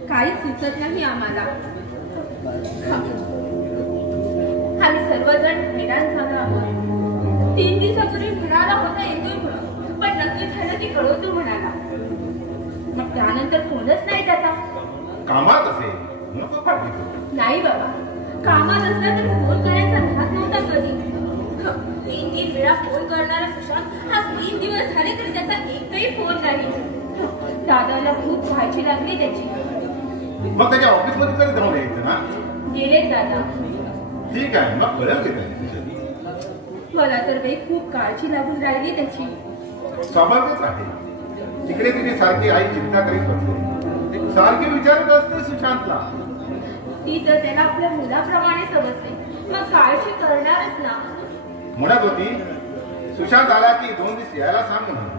काही सुचत नाही आम्हाला. आम्ही सर्वजण हैराण झालो आहोत. 3 दिवसापूर्वी म्हणाला होता येतोय म्हणून, पण नक्की झालं ती कळवतो म्हणाला. मग त्यानंतर फोनच नाही त्याचा. कामात असेल, नको काळजी करू. नाही बाबा, कामात असला तर फोन करायचा भाग नव्हता कधी. 3 वेळा फोन करणारा सुशांत आज 3 दिवस झाले तरी त्याचा एकही फोन नाही. दादाला खूप व्हायची लागली त्याची. मग त्याच्या ऑफिसमध्ये तरी जाऊन यायचं ना. गेलेत दादा. ठीक आहे, मग कळेल की त्याची. मला तर काही खूप काळजी लागून राहिली त्याची. स्वाभाविकच आहे. तिकडे तिथे सारखी आई चिंता करीत बसते, सारखी विचारत असते सुशांतला. ती तर त्याला आपल्या मुलाप्रमाणे समजते, मग काळजी करणारच ना. म्हणत होती सुशांत आला की 2 दिवस यायला सांग म्हणून.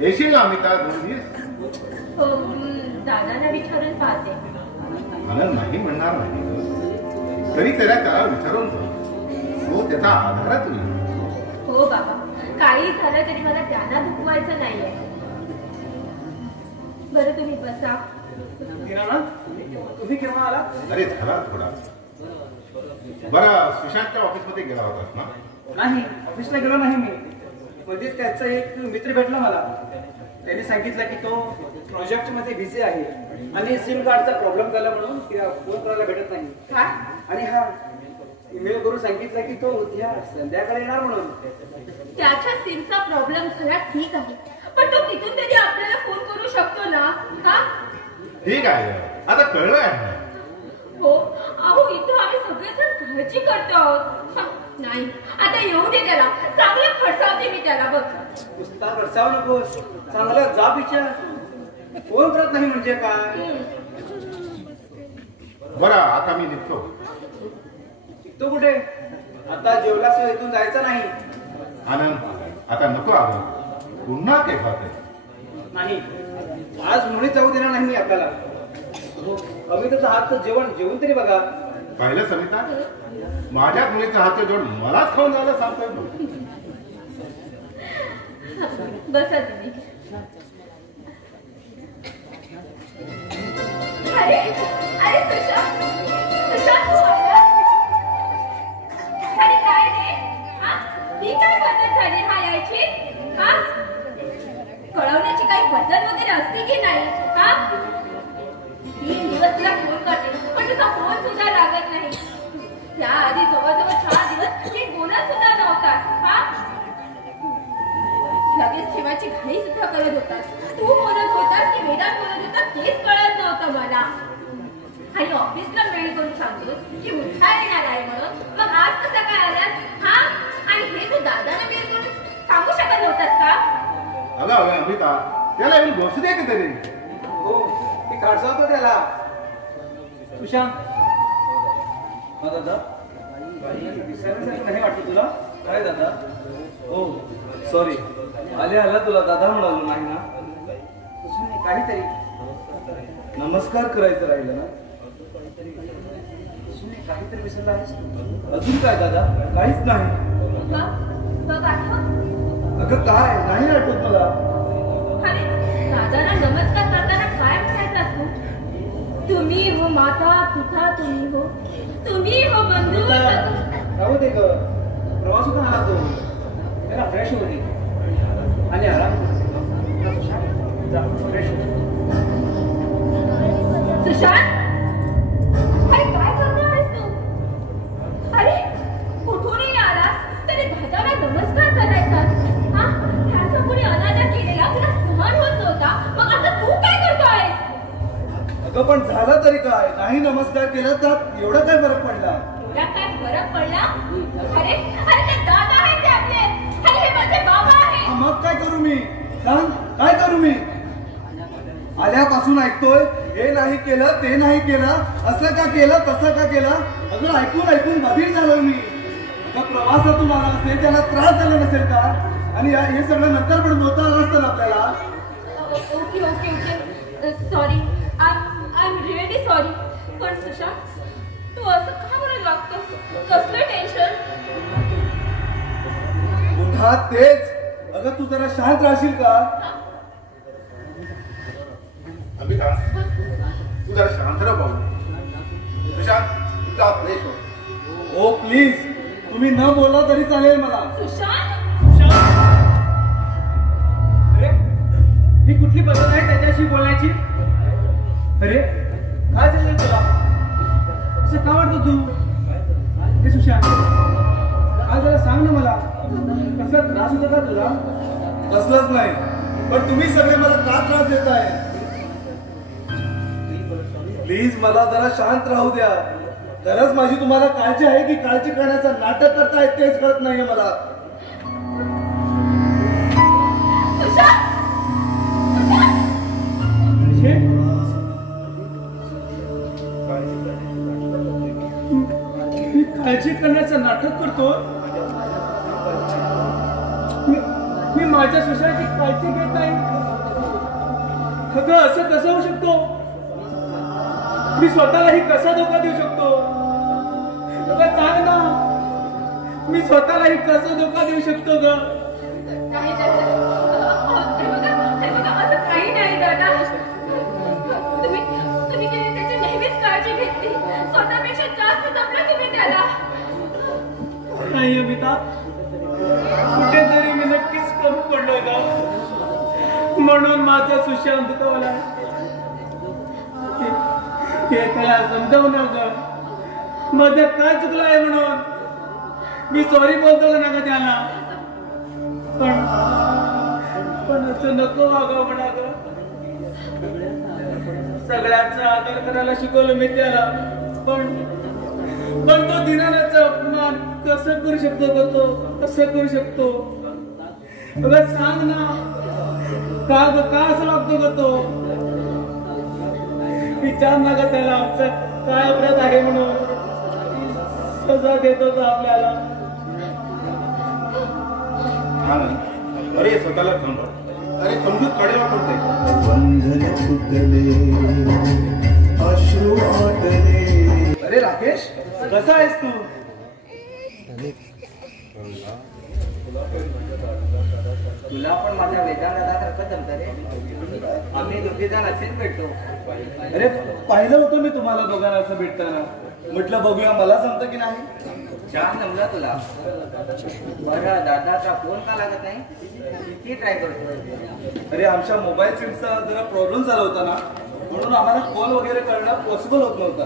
येशील ना अमिता 2 दिवस? हो, दादांना विचारून पाहते. आनंद नाही म्हणणार नाही, तरी त्याला विचारून तो त्याचा आधारच होईल. हो बाबा, काही झालं तरी मला त्यांना दुखवायचं नाहीये. बरं, तुम्ही बसा. तुम्ही केव्हा आला? अरे झाला थोडा. बरं, सुशांतच्या ऑफिसमध्ये गेला होतास ना? नाही, ऑफिसला गेलो नाही मी. म्हणजे त्याचा एक मित्र भेटला मला. त्यांनी सांगितलं की तो प्रोजेक्ट मध्ये बिझी आहे आणि सिम कार्डचा प्रॉब्लेम झाला म्हणून फोन करायला भेटत नाही. काय? आणि हा ईमेल करून सांगितलं की तो उद्या संध्याकाळी येणार म्हणून. त्याच्या सिमचा प्रॉब्लेम झाला ठीक आहे, पण तो तिथून तरी आपल्याला फोन करू शकतो ना. का? ठीक आहे, आता कळलं आहे. हो, अहो इथं आम्ही सगळेजण काळजी करतो आहोत. नाही, आता येऊ दे त्याला. चांगलं खडसावते मी त्याला. बघ, नुसता खडसाव नकोस, चांगला जाब विचार. फोन करत नाही म्हणजे काय? बरं, आता मी निघतो. तो कुठे? आता जेवल्याशिवाय इथून जायचं नाही. आनंद, आता नको आलो. पुन्हा केव्हा ते नाही, आज मुळीच जाऊ देणार नाही मी आपल्याला. अमिताचं हातचं जेवण जेवून तरी बघा. पाहिलं समिता, माझ्या मुलीचा हातचं जेवण मलाच खाऊन जायला सांगतोय. बसा तुम्ही. अरे अरे सुशांत, सुशांत तू आलास? अरे काय रे, ही काय पद्धत झाली हा यायची? कळवण्याची काही पद्धत वगैरे असते की नाही? 3 दिवस तुला फोन करते, पण तुझा फोन सुद्धा लागत नाही. त्याआधी जवळजवळ 4 दिवस ती बोलत सुद्धा नव्हता. लगेच ठेवायची घाई सुद्धा करत होतास. तू बोलत होतास की वेदांत बोलत होता तेच कळत नव्हतं मला. आणि ऑफिसला मेल करून सांगतोस की उठा येणार आहे म्हणून, मग आज कसा काय आलास? आणि हे तू दादाला मेल करून सांगू शकत नव्हतास का? अगं अमिता, त्याला येऊन बसू दे की तरी. हो, मी खडसावतो त्याला. सुशांत, दादा दिसायला नाही वाटत तुला? काय दादा? हो सॉरी, आल्या तुला दादा म्हणालो नाही ना. काहीतरी नमस्कार करायचं राहिलं ना. काहीतरी विसरला आहेस. अजून काय दादा? काहीच नाही. बघ आठवत. अगं काय नाही आठवत मला. अरे दादाला नमस्कार करताना काय म्हणायचं असतो? तुम्ही हो माता पिता, तुम्ही हो बंधू. राहू दे ग, प्रवास होता आला तो. त्याला फ्रेश होती आणि आराम फ्रेश होती. सुशांत, काय करणार आहेस तू? नाही नमस्कार केला तर एवढा काय फरक पडला? एवढा काय फरक पडला? अरे अरे ते दादा आहेत ते आपले. अरे हे माझे बाबा आहेत. मग काय करू मी? सांग, काय करू मी? आल्यापासून ऐकतोय, हे नाही केलं, ते नाही केलं, असं का केलं, तसं का केलं. अगं ऐकून ऐकून बधीर झालोय मी. आता प्रवासातून आला असेल, त्याला त्रास झाला नसेल का? आणि हे सगळं नंतर पण बोलता आलं असतं ना आपल्याला. Okay okay okay sorry. I am really sorry. पण सुशांत, तू असं का म्हणून वागतोस? कसलं टेन्शन? पुन्हा तेच. अगं तू जरा शांत राहशील का? अमिता, तू जरा शांत राहा भाऊ. सुशांत, तुझा फ्रेश हो. ओ प्लीज, तुम्ही न बोलला तरी चालेल मला. सुशांत, अरे ही कुठली पद्धत आहे त्याच्याशी बोलायची? अरे काय झालं तुला? असं का वाटतं तू? हे सुशांत, काय जरा सांग ना मला. कसला त्रास होता का तुला? कसलंच नाही, पण तुम्ही सगळे मला का त्रास देताय? प्लीज मला जरा शांत राहू द्या. खरंच माझी तुम्हाला काळजी आहे की काळजी करण्याचं नाटक करताय तेच कळत नाहीये मला. सुशांत, सुशांत. म्हणजे मी काळजी करण्याचं नाटक करतो. मी माझ्या सुशाची काळजी घेत नाही. अगं असं कसं होऊ शकतो? मी स्वतःलाही कसा धोका देऊ शकतो? अगं सांग ना, मी स्वतःलाही कसा धोका देऊ शकतो ग? नाही अरे बघा असं काही नाही दादा. तुम्ही केली त्याची नेहमीच काळजी घेतली. स्वतःपेक्षा जास्त जपलं तुम्ही त्याला. नाही अमिता, कुठेतरी मी नक्कीच कमी पडलोय का? म्हणून माझा सुशांत दुखावला. ते त्याला समजावू ना ग, माझं काय चुकलं आहे म्हणून. मी सॉरी बोलतो का ना त्याला. पण असं नको वागावं म्हणा ग. सगळ्यांचा आदर करायला शिकवलं मी त्याला. पण तो दिनानाचा अपमान कसं करू शकतो ग? तो कसं करू शकतो? अगं सांग ना, का असं वागतो ग तो? विचार ना ग त्याला, आमचा काय अपराध आहे म्हणून. सजा देतो का आपल्याला? अरे स्वतःला थांबव. अरे समजूत कडेवा पडते. बंधन तुटले, अश्रू आटले. अरे राकेश, कसा आहेस तू? तुला पण माझ्या वेदांतासारखं जमतं रे. आम्ही दोघे जण असेच भेटतो. अरे पाहिलं होतं मी तुम्हाला दोघांना असं भेटताना. म्हटलं बघूया मला जमतं की नाही. छान जमला तुला. बरं दादाचा फोन का लागत नाही? किती ट्राय करतो. अरे आमच्या मोबाईल सिमचा जरा प्रॉब्लेम झाला होता ना, म्हणून आम्हाला कॉल वगैरे करणं पॉसिबल होत नव्हता.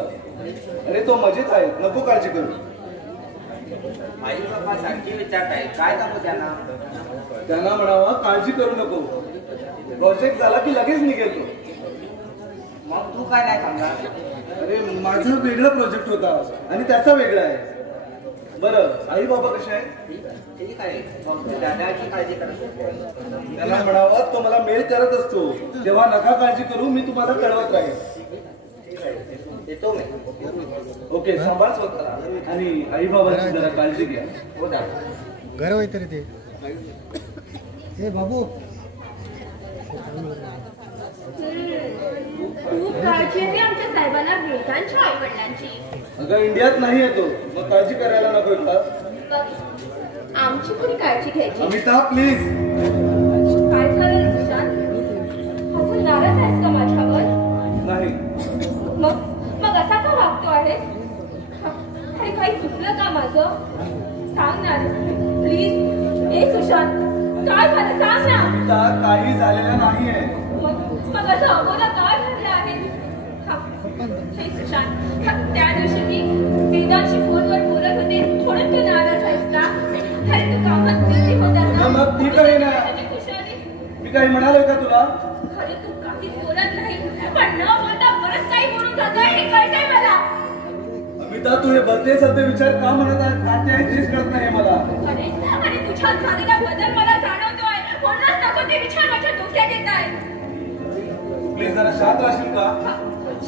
अरे तो मजेत आहे, नको काळजी करू. आई बाबा सारखी विचारताय, काय दाखवू त्यांना? त्यांना म्हणावं काळजी करू नको, प्रोजेक्ट झाला की लगेच निघेल तो. मग तू काय नाही थांबला? अरे माझा वेगळा प्रोजेक्ट होता आणि त्याचा वेगळा आहे. बरं आई बाबा कसे आहे? ठीक आहे. मग तू दादाची काळजी करत. त्यांना म्हणावं तो मला मेल करत असतो, तेव्हा नका काळजी करू, मी तुम्हाला कळवत राहील. येतो मी. ओके, सांभाळ स्वतः आणि आई बाबाची जरा काळजी घ्या. हो दादा. घर होय तरी ते हे बाबू खूप काळजी आहे आमच्या साहेबांना वेदांच्या आई वडिलांची. अगं इंडियात नाही येतो, मग काळजी करायला नको का? आमची कुणी काळजी घ्यायची? अमिता प्लीज. काय झालं सुशांत? अजून नाराज आहेस का माझ्यावर? नाही. मग असा का वागतो आहे? अरे काही चुकलं का माझं? सांग ना प्लीज. ए सुशांत, काय झालं सांग ना. अमिता काही झालेलं नाहीये. मग असं अबोला काय ठरलं आहे? हे सुशांत, त्या दिवशी मी वेदांशी फोनवर बोलत होते म्हणून तू नाराज आहेस का? अरे तू कामात बिझी होता ना. मग ठीक आहे ना. खुशाली, मी काही म्हणालोय का तुला? अरे तू काहीच बोलत नाही, पण न बोलता परत काही बोलून जातोय हे कळतंय मला. अमिता, तू हे बदले सध्या विचार का म्हणत आहे तेच कळत नाही मला. आणि तुझ्यात झालेला बदल मला जाणवतोय, म्हणूनच नको ते विचार माझ्या डोक्यात येत आहेत. प्लीज जरा शांत राहशील का?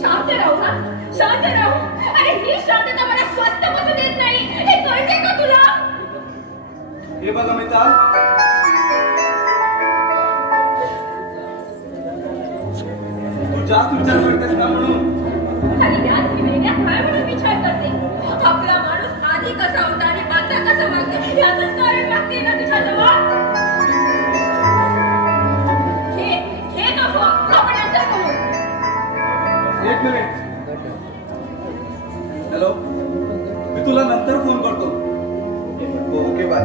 शांत राहू का? शांत राहू? अरे ही शांतता मला स्वस्त बसू देत नाही, हे कळते का तुला? हे बघ अमिता, तू जास्त विचार करतेस ना म्हणून. आणि यात मी वेगळ्या काय म्हणून विचार करते? आपला माणूस आधी कसा होता आणि आता कसा वागते याचंच कारण वागते ना तुझ्याजवळ. हे नको, आपण नंतर बोलू. एक मिनिट. हॅलो, मी तुला नंतर फोन करतो. Okay bye.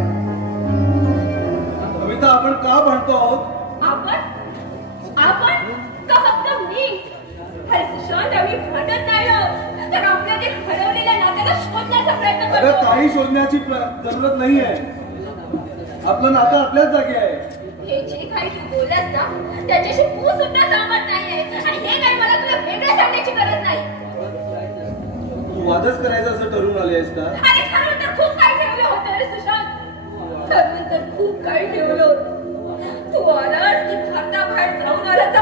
अमिता, आपण का भांडतो आहोत? आपण का फक्त मी? अरे सुशांत, आम्ही भांडत नाही आहोत, तर आपल्या ते हरवलेल्या नात्याला शोधण्याचा प्रयत्न अगं, करतो. काही शोधण्याची जरूरत नाहीये. आपलं नातं आपल्याच जागी आहे. हे जे काही तू बोललास ना त्याच्याशी तू सुद्धा सहमत नाहीये, आणि हे काही मला तुला वेगळं सांगण्याची गरज नाही. तू वादच करायचं असं ठरवून आली आहेस का? अरे ठरवून तर खूप काही ठेवलं होतं रे सुशांत, ठरवून तर खूप काही ठेवलं होतं. तू आलास की भारताबाहेर जाऊन आलाचा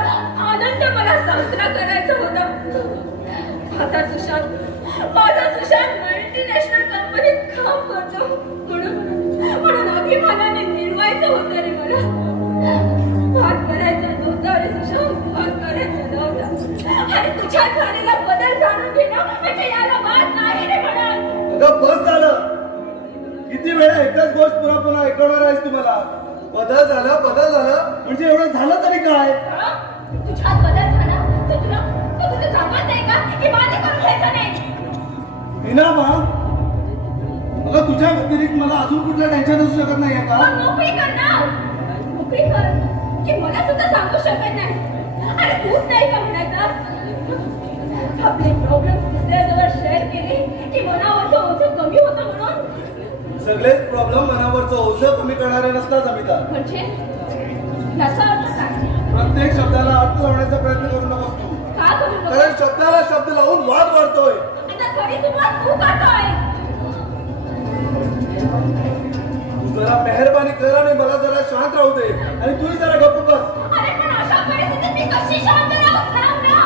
आनंद मला साजरा करायचा होता. माझा सुशांत मल्टीनॅशनल कंपनीत काम करतो म्हणून अभिमानाने निर्वायचं होतं रे मला. भाग करायचा नव्हता रे सुशांत, भाग करायचा नव्हता. आणि तुझ्यात झालेला बदल जाणून घेणं म्हणजे याला वाद नाही रे म्हणत. अगं, बस झालं. किती वेळा एकच गोष्ट पुन्हा पुन्हा ऐकवणार आहेस तुम्हाला? बदल झाला म्हणजे एवढं झालं तरी काय? तुझ्यात बदल झाला तर तुला सांगत नाही का की माझे करून घ्यायचं नाही? हिना बा, अगं तुझ्या व्यतिरिक्त मला अजून कुठलं टेन्शन असू शकत नाहीये का? नोकरी कर ना, नोकरी कर की मला सुद्धा सांगू शकत नाही. अरे तूच नाही का म्हणायचं आपले प्रॉब्लेम दुसऱ्याजवळ शेअर केले की मनावरचं ओझं कमी होतं म्हणून? सगळेच प्रॉब्लेम मनावरचं ओझं कमी करणारे नसतात अमिता. म्हणजे याचा अर्थ काय? प्रत्येक शब्दाला अर्थ लावण्याचा प्रयत्न करू नकोस तू. का करू नको? कारण शब्दाला शब्द लावून वाद वाढतोय. आता खरी सुरुवात तू करतोय. तू जरा मेहरबानी कर आणि मला जरा शांत राहू दे, आणि तूही जरा गप्प बस. अरे पण अशा परिस्थितीत मी कशी शांत राहू? सांग ना.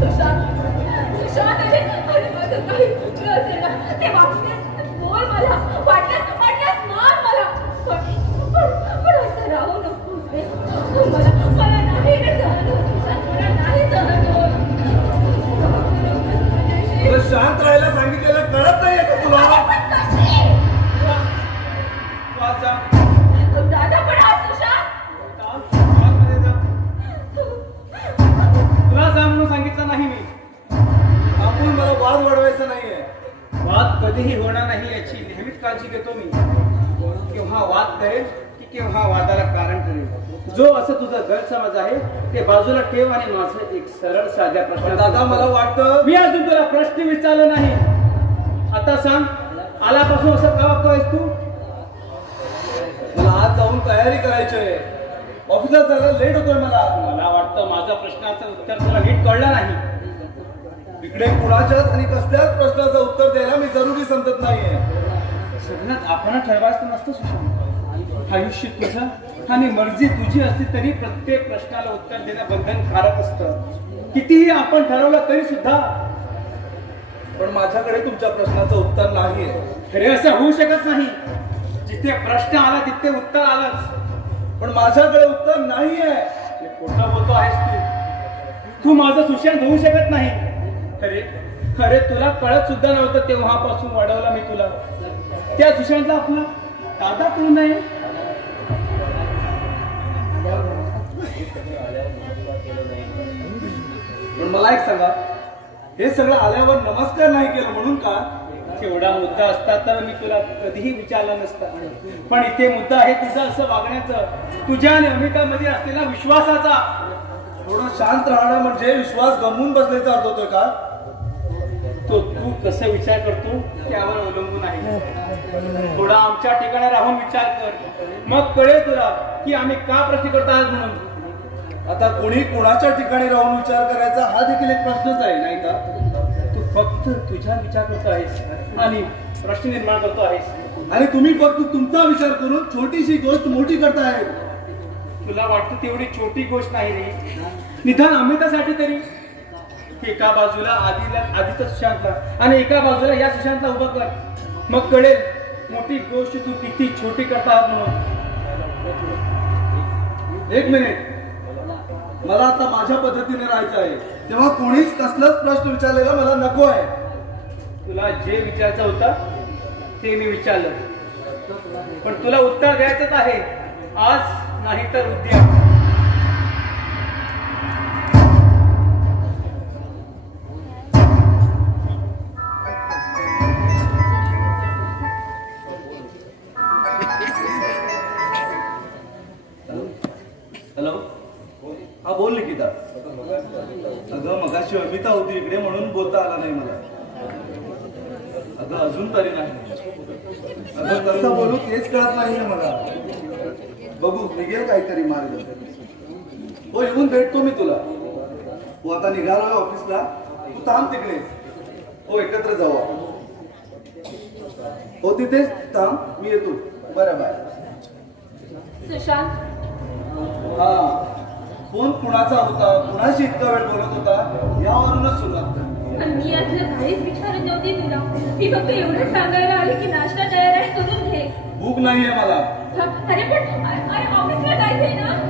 सुशांत, अरे माझं काही चुकलं असेल ना ते वाटल्यास बोल मला, वाटल्यास मार मला, पण असं राहू नको रे. मला नाही रे सहन होत सुशांत, मला नाही सहन होत. शांत राहायला सांगितलेलं कळत नाहीये का तुला? दादा पण आज सुशांत तुला जा म्हणून सांगितलं नाही मी. आपण मला वाद वाढवायचा नाहीये. वाद कधीही होणार नाही याची नेहमीच काळजी घेतो मी. केव्हा वाद करेल की केव्हा वादाला कारण करेल. जो असं तुझा गैरसमज आहे ते बाजूला ठेव आणि माझं एक सरळ साध्या प्रश्न. दादा, मला वाटतं मी अजून तुला प्रश्न विचारला नाही. आता सांग, आल्यापासून असं का वागतोयस तू? मला आज जाऊन तयारी करायची आहे. ऑफिसला जायला लेट होतोय मला वाटतं माझ्या प्रश्नाचं उत्तर तुला नीट कळलं नाही. इकडे कुणाच्याच आणि कसल्याच प्रश्नाचं उत्तर द्यायला मी जरुरी समजत नाहीये. सगळ्यात आपण ठरवायचं नसतं सुशांत. आयुष्य तुझं आणि मर्जी तुझी असली तरी प्रत्येक प्रश्नाला उत्तर देणं बंधनकारक असतं. कितीही आपण ठरवलं तरी सुद्धा. पण माझ्याकडे तुमच्या प्रश्नाचं उत्तर नाहीये. खरे असं होऊ शकत नाही. जिथे प्रश्न आला तिथे उत्तर आलंच. पण माझ्याकडे उत्तर नाहीये. खोटं बोलतो आहेस तू माझं सुशांत होऊ शकत नाही. खरे तुला कळत सुद्धा नव्हतं तेव्हापासून वाढवला मी तुला. त्या सुशांतला आपला दादा तू नाही. पण मला एक सांगा, हे सगळं आल्यावर नमस्कार नाही केलं म्हणून का? एवढा मुद्दा असता तर मी तुला कधीही विचारला नसता. पण इथे मुद्दा आहे तुझं असं वागण्याचं, तुझ्या आणि अमितामध्ये असलेला विश्वासाचा. थोडं शांत राहणं म्हणजे विश्वास गमवून बसण्याचा अर्थ होतोय का? तो तू कसं विचार करतो त्यावर अवलंबून आहे. थोडा आमच्या ठिकाणी राहून विचार कर, मग कळेल तुला की आम्ही का प्रश्न करत आहात म्हणून. आता कोणी कोणाच्या ठिकाणी राहून विचार करायचा हा देखील एक प्रश्नच आहे, नाही का? तू फक्त तुझा विचार करतो आहेस आणि प्रश्न निर्माण करतो आहेस. आणि तुम्ही फक्त तुमचा विचार करून छोटीशी गोष्ट मोठी करताय. तुला वाटतं तेवढी छोटी गोष्ट नाही रे. निदान अमृतासाठी तरी एका बाजूला आधीचा सुशांतला आणि एका बाजूला या सुशांतला उभं कर. मग कळेल मोठी गोष्ट तू किती छोटी करता आहात म्हणून. एक मिनिट, मला आता माझ्या पद्धतीने राहायचं आहे, तेव्हा कोणीच कसलाच प्रश्न विचारलेला मला नको आहे. तुला जे विचारायचं होतं ते मी विचारलं, पण तुला उत्तर द्यायचंच आहे, आज नाही तर उद्या. हॅलो, हा बोल निकिता. अगं मगाशी अमिता होती इकडे म्हणून बोलता आला नाही मला. अगं अजून तरी नाही. अगं कसं बोलू तेच कळत नाहीये मला. बघू निघेल काहीतरी मार्ग. हो येऊन भेटतो मी तुला. तू आता निघालोय ऑफिसला, तू थांब तिकडे. हो एकत्र जाऊ आपण. हो तिथेच थांब, मी येतो. बरं बाय. सुशांत, हा, फोन कुणाचा होता, कुणाशी इतका वेळ बोलत होता, यावरूनच सुरुवात कर. पण मी यातलं काहीच विचारत नव्हती तुला. मी फक्त एवढंच सांगायला आली की नाश्ता तयार आहे, करून घे. भूक नाहीये मला. अरे पण ऑफिसला जायचंय ना.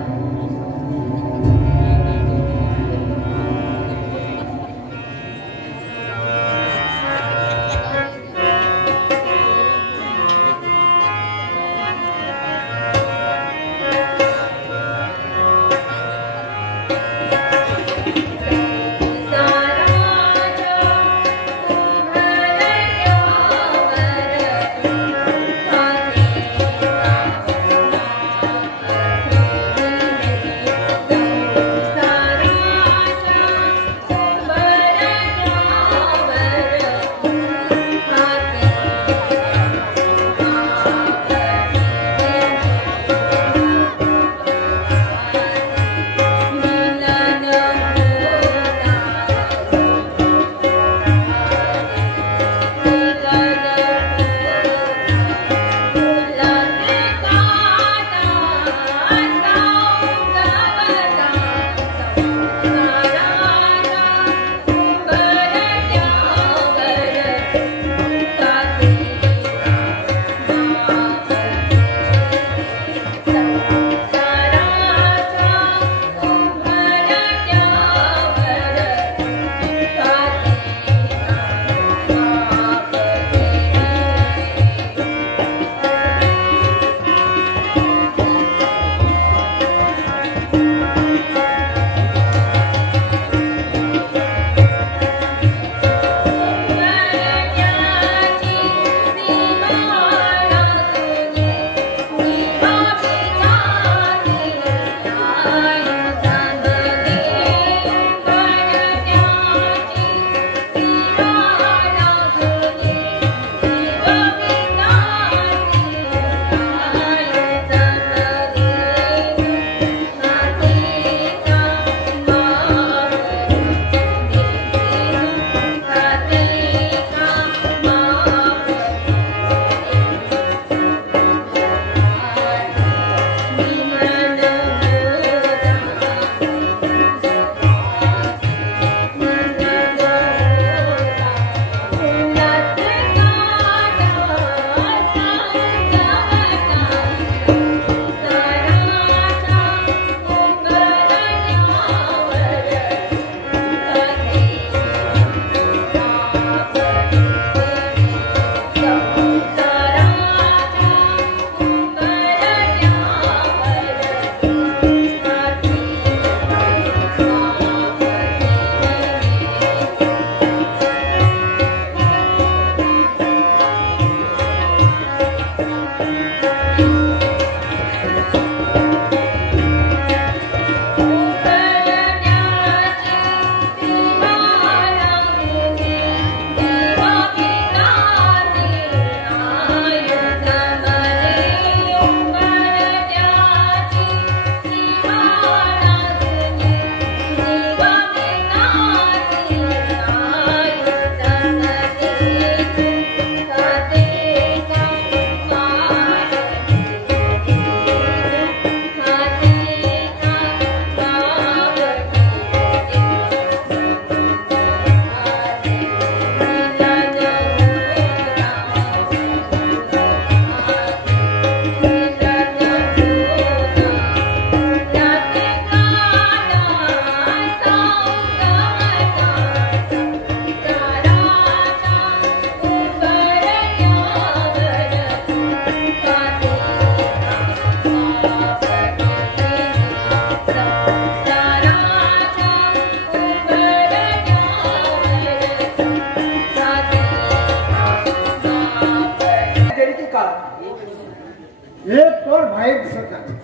एक पण बाहेर दिसत नाही.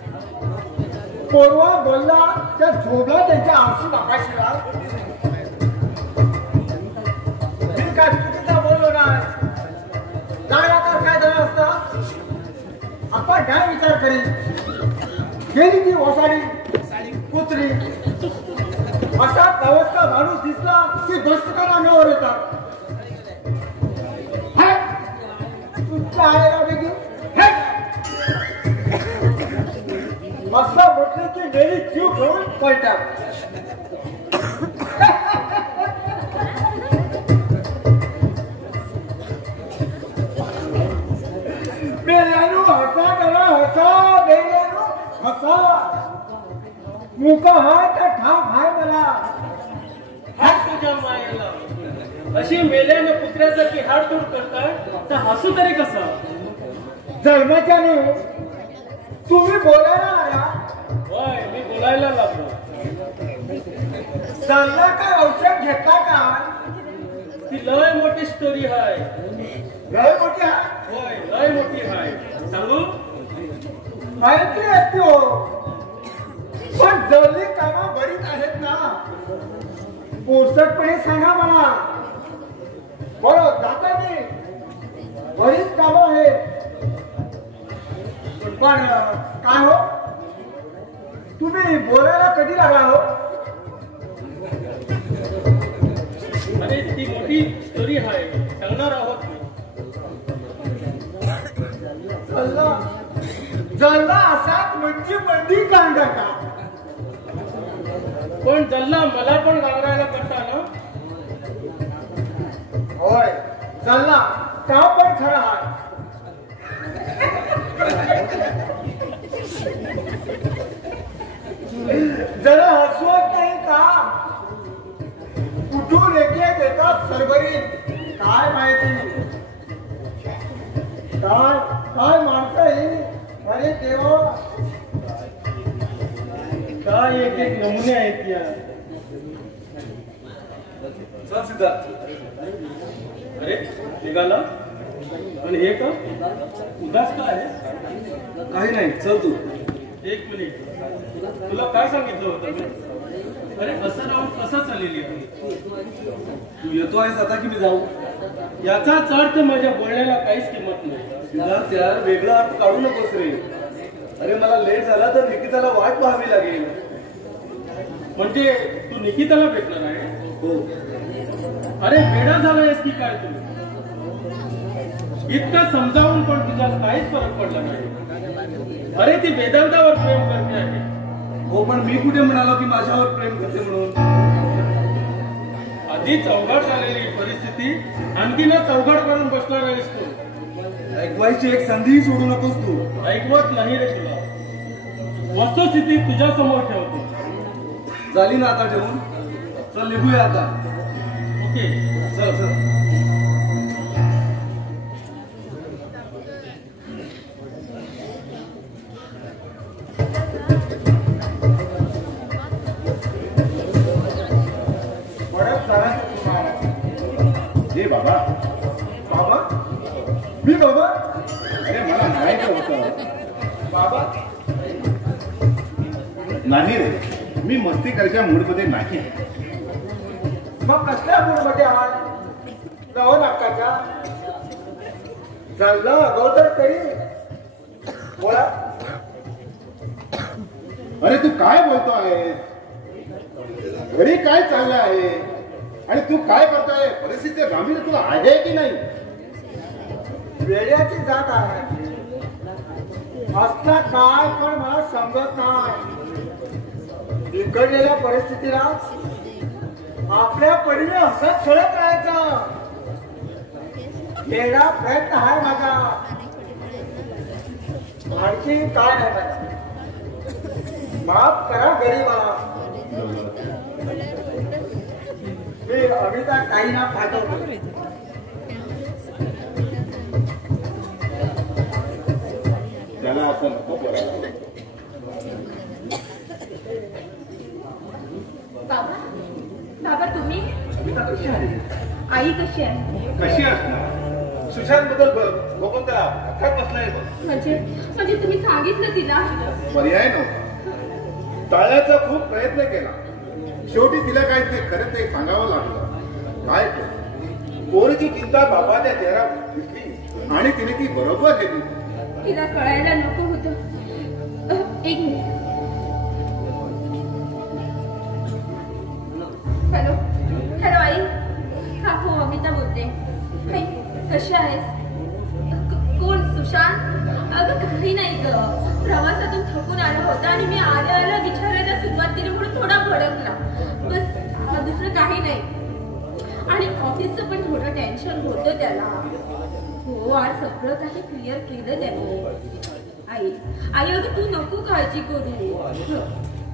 पोरवा बोलला त्या झोबला त्यांच्या आरशी बापाशीला. मी काय चुकीचा बोललो नाही. लागला तर काय झालं असतं. आपण काय विचार करीन. गेली ती ओसाडी कुत्री असा अवस्था माणूस दिसला की बसकाला अंगावर येतात. असं म्हटलं की नेहमी जीव घेऊन पळतात. बेल्यानू हसा करा हसा. बेल्यानू हसा. मुका हाय तर ठाक हाय मला. हात तुझ्या मायेला अशी मेल्याने कुत्र्यासारखी हाडतूड करताय तर हसू तरी कसं. जन्माच्याने तुम्ही बोलायला आला. होय मी बोलायला लागलो. चालला काय औषध घेतला का. ती लय मोठी स्टोरी हाय. लय मोठी आहे. होय लय मोठी हाय. सांगू ऐकली असती हो. पण जवळी कामं बरीच आहेत ना. पोषकपणे सांगा मला. बरं जाता मी. बरीच कामं आहेत. पण काय हो तुम्ही बोलायला कधी लागला हो. अरे ती मोठी स्टोरी हाय सांगणार आहोत मी. जल्ला असाच म्हणजे मंदी कांदा का. पण जल्ला मला पण गावरायला करता ना. होय जल्ला का पण खरा आहे. जरा हसवत नाही का. कुठून एक येतात सरभरीत. काय माहिती काय काय माणसं ही. अरे देवा काय एक एक नमुने आहेत या. चल सिद्धार्थ. अरे निघाला. आणि हे का उदास का आहे. काही नाही चल तू. एक मिनिट तुला काय सांगितलं होतं मी. अरे असं राहून कसं चाललेली आहे. तू येतो आहेस आता की मी जाऊ. याचाच अर्थ माझ्या बोलण्याला काहीच किंमत नाही. सिद्धार्थ यार वेगळा अर्थ काढू नकोस रे. अरे मला लेट झाला तर निकिताला वाट पाहावी लागेल. म्हणजे तू निकिताला भेटणार आहे. हो. अरे वेडा झालायस की काय तू. इतकं समजावून पण तुझा काहीच फरक पडला नाही. अरे ती वेदांतावर प्रेम करते आहे. हो पण मी कुठे म्हणालो की माझ्यावर प्रेम करते म्हणून. आधीच अवघड झालेली परिस्थिती आणखीनच अवघड करून बसणार आहेस तू. ऐकवायची एक संधीही सोडू नकोस तू. ऐकवत नाही रे तुला. वस्तुस्थिती तुझ्या समोर ठेवतो. झाली ना आता जेवून. चल निघूया आता. ओके चल चल. हे बाबा. बाबा मी बाबा. अरे मला म्हणायचं होतं बाबा नाही रे. मी मस्ती करायच्या मूडमध्ये नाही. मग कसल्या मूडमध्ये आहात. नव नाकाच्या चालला अगोदर तरी बोला. अरे तू काय बोलतो आहे. घरी काय चाललं आहे आणि तू काय करतोय. परिस्थिती गांभीर्य तुला आहे की नाही. वेड्याची जात आहे. असला काय पण मला समजत नाही. बिघडलेल्या परिस्थितीला आपल्या परीने हसत खेळत राहायचं. वेगळा प्रयत्न आहे माझा. आणखी काय नाही माझा. माफ करा गरीबा. मी अमिता ताईंना पाठवतो. त्याला असं नको बोलायला. बाबा बाबा तुम्ही. अमिता कशी आहे. आई कशी आहे. कशी असणार. सुशांत बद्दल बघून त्याला धक्काच बसलाय बघ. म्हणजे तुम्ही सांगितलं तिला? पर्याय नव्हता. टाळण्याचा खूप प्रयत्न केला. शेवटी तिला काय ते खरं ते सांगावं लागलं. काय पोरीची चिंता बापाच्या चेहऱ्यावर दिसली आणि तिने ती बरोबर घेतली. तिला कळायला नको होतं. एक मिनिट. हॅलो हॅलो आई. हा हो अमिता बोलते. आई कशी आहेस? कोण? सुशांत? अगं काही नाही ग. प्रवासातून थकून आला होता आणि मी आल्या विचारायला सुरुवात केली म्हणून थोडा भडकला. बस दुसरं काही नाही. आणि ऑफिसचं पण थोडं टेन्शन होतं त्याला. हो आज सगळं काही क्लिअर केलं त्याने. आई अगं तू नको काळजी करू.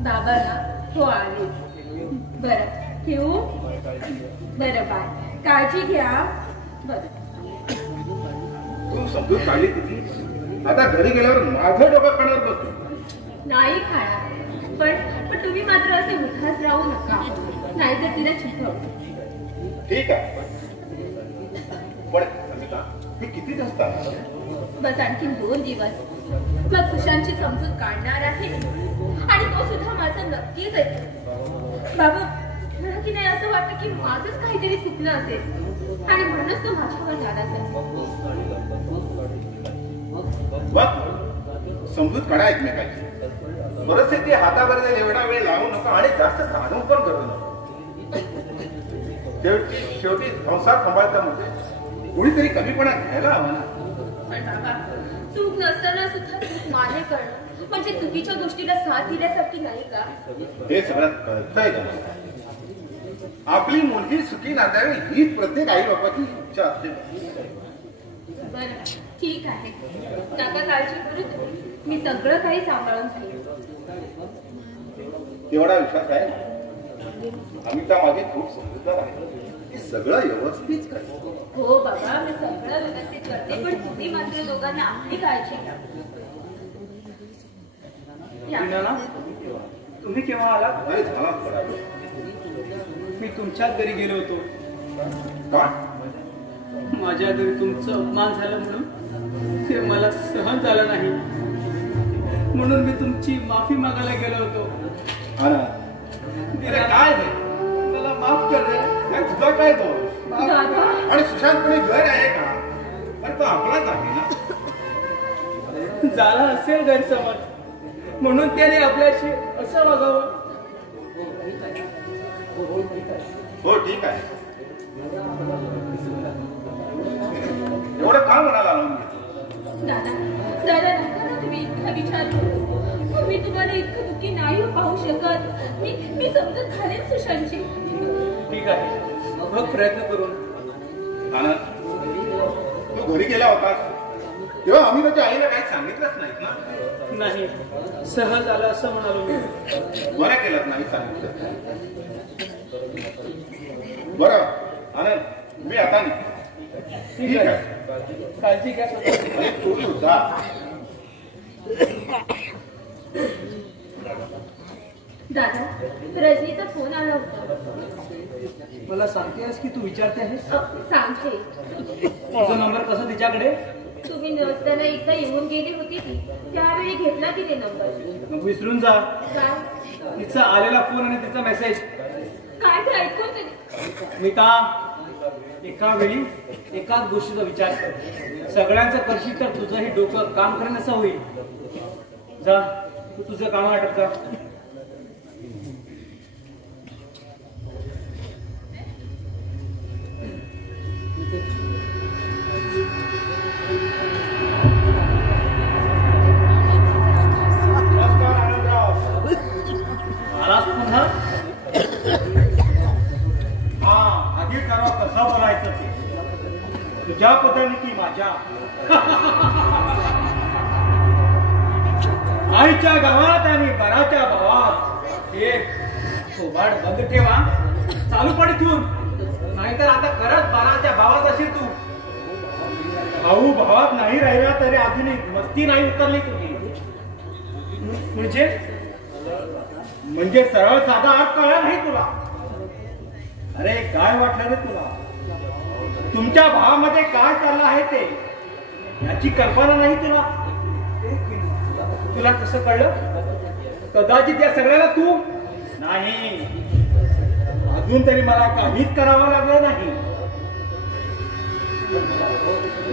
बाबा ना हो आले. बरं ठेवू? बरं बाय. काळजी घ्या. बरं तू समजून काढली तिची. आता घरी गेल्यावर माझं डोकं खाण्यावर बसतो. नाही खाणार पण तुम्ही मात्र असे उठास राहू नका. नाही तर तिला चिंता. ठीक आहे पण अमिता हे किती दिवस? बस आणखी 2 दिवस. मग सुशांतची समजूत काढणार आहे आणि तो सुद्धा माझं नक्कीच आहे. बाबा मला की नाही असं वाटतं की माझंच काहीतरी चुकलं असेल आणि म्हणूनच तो माझ्यावर नाराज आहे. समजूत काढा एकमेकाची. परिस्थिती हातावर एवढा वेळ लावू नका आणि जास्त काढून पण करू नका. शेवटी संसार सांभाळता म्हणजे कुणीतरी कमीपणा घ्यायला हवा ना. पण बाबा चूक नसताना सुद्धा चूक मान्य करणं म्हणजे चुकीच्या गोष्टीला साथ दिल्यासारखी नाही का? हे सगळ्यात कळतंय का? आपली मुलगी सुखी नांदावी हीच प्रत्येक आई बापाची इच्छा असते. बरं ठीक आहे. नका काळजी करू. मी सगळं काही सांभाळून घेईन. तेवढा विश्वास आहे. अमिता माझी खूप समजूतदार आहे. हे सगळं व्यवस्थित करते. हो बाबा मी सगळं व्यवस्थित करते पण तुम्ही मात्र दोघांना आपली काळजी घ्या. तुम्ही केव्हा आला? अरे झाला बरोबर. मी तुमच्याच घरी गेलो होतो. का? माझ्या घरी तुमचं अपमान झालं म्हणून ते मला सहन झालं नाही. म्हणून मी तुमची माफी मागायला गेलो होतो. काय मला माफ कर रे. तुझा काय दोष? आणि सुशांत कोणी घर आहे का? अरे तो आपलाच आहे ना. झाला असेल गैरसमज म्हणून त्याने आपल्याशी असं वागावं. हो ठीक आहे. एवढं का म्हणाला दादा दादा नका ना तुम्ही इतका विचार करू. मी तुम्हाला इतकं दुःखी नाही पाहू शकत. मी समजत घालेन सुशांतची. ठीक आहे मग प्रयत्न करून. आनंद तू घरी गेला होतास तेव्हा आम्ही त्याच्या आईला काही सांगितलंच नाहीत ना? नाही सहज आलं असं म्हणालो मी. बरं केलं नाही सांगितलं. बरं आनंद मी आता निघतो. ठीक आहे काळजी घ्या. तू सुद्धा. दादा रजनीचा फोन आला होता. मला सांगतेस की तू विचारते आहेस? सांगते. तुझा नंबर कसा तिच्याकडे? तुम्ही नसताना एकदा येऊन गेली होती ती त्यावेळी घेतला तिने नंबर. मग विसरून जा. काय? तिचा आलेला फोन आणि तिचा मेसेज काय ते ऐकून मीता एका वेळी एकाच गोष्टीचा विचार कर. सगळ्यांचं करशील तर तुझंही डोकं काम करेन असं होईल. जा तू तुझं काम आटप जा. आलास पुन्हा? हा आधी ठरवा कसं बोलायचं ते. तुझ्या पद्धतीने की माझ्या. आईच्या गावात आणि बराच्या भावात. हे थोबाड बंद ठेवा. चालू पड इथून. नाहीतर आता खरंच बाराच्या भावात असेल तू. भाऊ भावात नाही राहिला तरी अजूनही मस्ती नाही उतरली तुझी. म्हणजे सरळ साधा अर्थ कळला नाही तुला. अरे काय वाटलं रे तुला तुमच्या भावामध्ये काय चाललं आहे ते याची कल्पना नाही तुला. तुला कसं कळलं? कदाचित या सगळ्याला तू नाही, अजून तरी मला काहीच करावं लागलं नाही.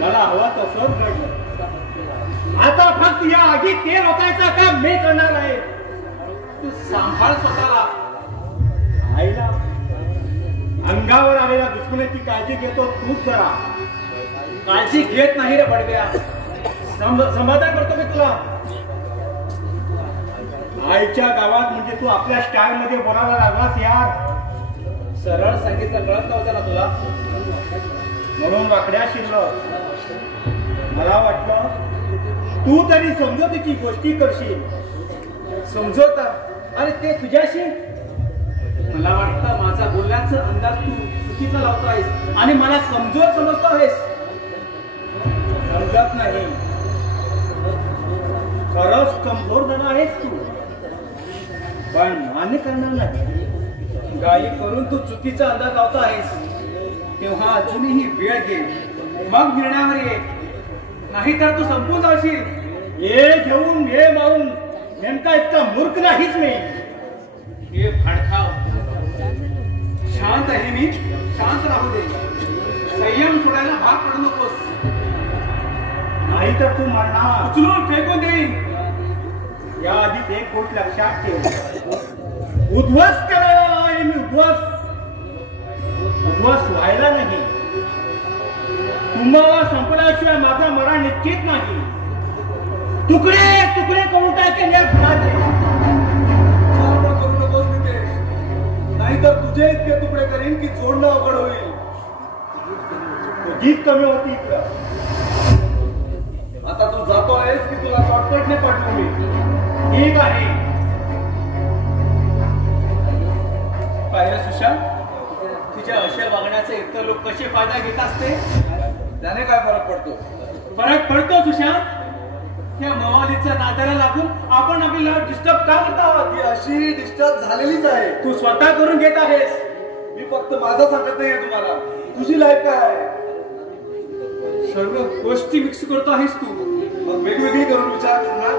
मला हवा तसंच घडलं. आता फक्त या आधी ते लोकांचं काम मी करणार आहे. तू सांभाळ स्वतःला. आईला अंगावर आलेल्या दुश्मनाची काळजी घेतो तूच जरा. काळजी घेत नाही रे बडव्या. समाधान करतो मी तुला. आईच्या गावात म्हणजे तू आपल्या स्टाईल मध्ये बोलायला लागलास यार. सरळ सांगितलं कळत नव्हतं ना तुला, म्हणून वाकड्या शिरलं. मला वाटलं तू तरी समजूतीची गोष्टी करशील. समजवता आणि ते तुझ्याशी. मला वाटतं माझा बोलण्याचा अंदाज तू चुकीचा लावतो आहेस आणि मला समजून समजतो आहेस. समजत नाही. खरंच कमजोर झाला आहेस तू, पण मान्य करणार नाही. गाई करून तू चुकीचा अंदाज लावतो आहेस. तेव्हा अजूनही वेळ घे, मग निर्णयावर ये. नाही तर तू संपून जाशील. हे घेऊन हे मारून नेमका इतका मूर्ख नाहीच मी. हे फाडखाव. शांत आहे मी, शांत राहू दे. संयम सोडायला भाग पडू नकोस. नाही तर तू मरणार. उचलून फेकून देईन. या आधी एक गोष्ट लक्षात ठेव. उद्ध्वस्त करायला आहे मी. उद्ध्वस्त व्हायला नाही. तुम्हाला संपल्याशिवाय माझा मरण निश्चित नाही. तुकडे तुकडे करून टाकेल या फुलाचे. करू नकोस नितेश, नाहीतर तुझे इतके तुकडे करीन की जोडणं अवघड होईल. तुझीच कमी होती इकडं. आता तू जातो आहेस की तुला शॉर्टकटने पाठवू मी? ठीक आहे. पाहिलं सुशांत, तुझ्या अशा वागण्याचे इतर लोक कसे फायदा घेत असते. त्याने काय फरक पडतो? फरक पडतो सुशांत. या मवालीच्या नादाला लागून आपण आपली लाईफ डिस्टर्ब का करत आहोत? ती अशी डिस्टर्ब झालेलीच आहे. तू स्वतः करून घेत आहेस. मी फक्त माझं सांगत नाहीये तुम्हाला. तुझी लाईफ काय आहे? सर्व गोष्टी मिक्स करतो आहेस तू. मग वेगवेगळी करून विचार करणार.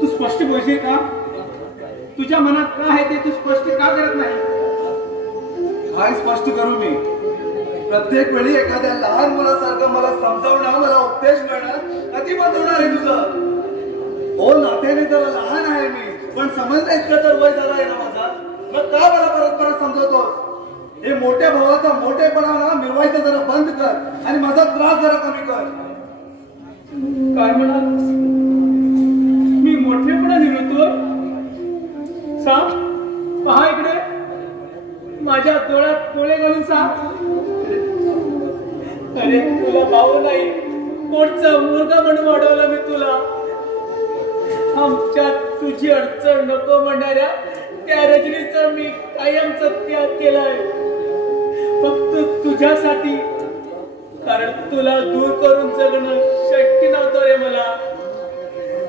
तू स्पष्ट बोलशील का? तुझ्या मनात काय आहे ते तू स्पष्ट का करत नाही? काय स्पष्ट करू मी? प्रत्येक वेळी एखाद्या लहान मुलासारखं मला समजावणं, मला उपदेश मिळणं कधी बंद होणार आहे तुझं? हो, नात्याने जरा लहान आहे मी, पण समजणं इतकं तर वय झालं आहे ना माझा. मग का मला परत परत समजवतोस? हे मोठ्या भावाचा मोठेपणा ना मिरवायचं जरा बंद कर आणि माझा त्रास जरा कमी कर. काय म्हणाल? मी मोठेपणा निर्वतो? सांग, पहा इकडे. माझ्या डोळ्यात डोळे घालून सांग. अरे तुला भाऊ नाही, कोणचा मुलगा म्हणून वाढवला मी तुला. आमच्यात तुझी अडचण नको म्हणणाऱ्या त्या रजनीचा मी कायमचा त्याग केलाय, फक्त तुझ्यासाठी. कारण तुला दूर करून जगणं शक्य नव्हतं रे मला.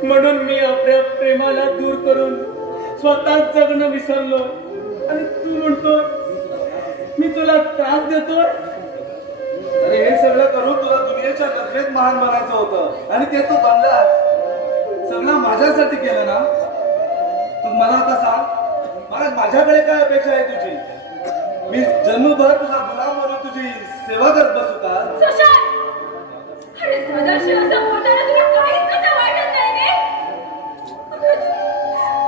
म्हणून मी आपल्या प्रेमाला दूर करून स्वतःच जगणं विसरलो. आणि तू म्हणतो मी तुला त्रास देतोय. अरे हे सगळं करून तुला दुनियेच्या नजरेत महान बनायचं होतं आणि ते तू बनलास. सगळं माझ्यासाठी केलं ना. तू मला आता सांग, माझ्याकडे काय अपेक्षा आहे तुझी? मी जन्मभर तुझा गुलाम म्हणून तुझी सेवा करत बसू का? अरे दादाशी असं बोलताना तुला काहीच कसं वाटत नाही रे?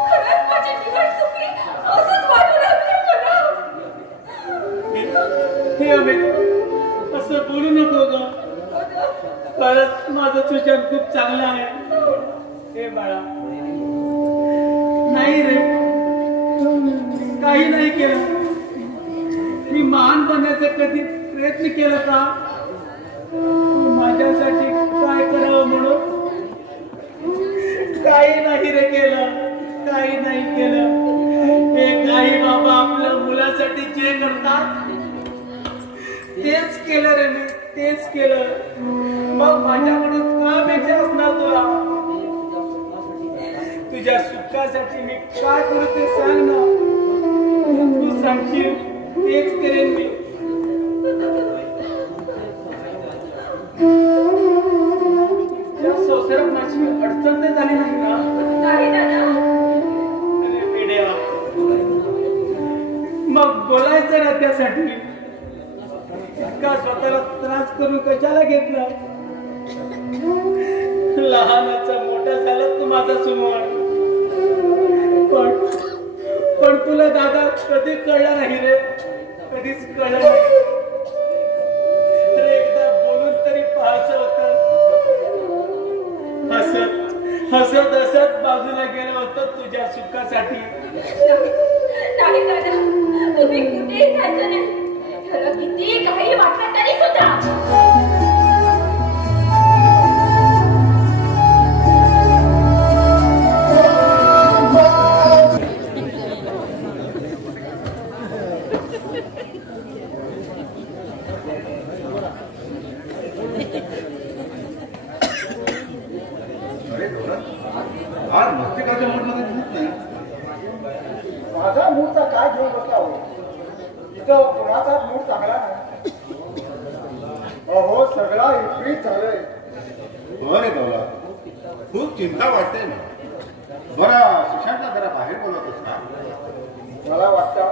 खरंच माझी निवड चुकली असंच वाटू लागलं मला. हे अमित, असं बोलू नको ग. खरंच माझं तुझ्या खूप चांगलं आहे. हे बाळा, नाही रे, काही नाही केलं. मी महान बनण्याचा कधी प्रयत्न केला का? माझ्यासाठी काय करावं म्हणून काही नाही रे केलं. काही नाही केलं. हे काही बाबा आपल्या मुलासाठी जे करतात तेच केलं रे मी, तेच केलं. मग माझ्याकडून का अपेक्षा असणार तुला? तुझ्या सुखासाठी मी काय करू ते सांग ना. तू सांगशील तेच करेन मी. कशासाठी? इतका स्वतःला त्रास करून कशाला घेतला? लहानाचा मोठा झाला तू माझा सुमन, पण तुला दादा कधी कळला नाही रे, कधीच कळलं नाही. एकदा बोलून तरी पाहायचं होतं. हसत हसत बाजूला गेलं होतं तुझ्या सुखासाठी. नाही दादा, तुम्ही कुठेही जायचं नाही. खरं किती काही वाटलं तरी सुद्धा. आज मस्तिकाच्या मूडमध्ये दिसत नाही. माझा मूडचा काय घेऊन बसला हो? इथं कोणाचाच मूड चांगला नाही. अहो सगळा विपरीत झालंय. अरे बाबा, खूप चिंता वाटते ना. बरं, सुशांतला जरा बाहेर बोलवतोस का? मला वाटतं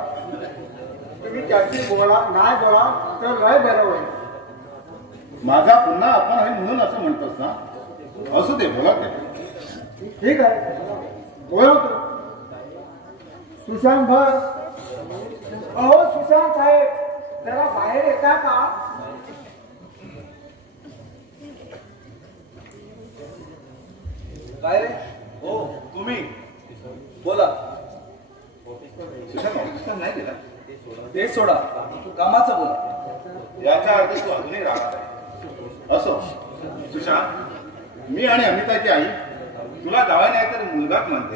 तुम्ही त्याची नाही बोला तर लय बरं होईल. माझा पुन्हा आपण आहे म्हणून असं म्हणतोस ना? असू दे, बोला ते. ठीक आहे, बोलवतो. सुशांत भर. अहो सुशांत साहेब, जरा बाहेर येता का? काय रे? हो, तुम्ही बोला. सुशांत ऑफिसला नाही गेला? ते सोडा, कामाचं बोला. याच्या अर्थ तू अजूनही राहत आहे. असो सुशांत, मी आणि अमिताची आई तुला जावा नाही तर मुलगाच म्हणते.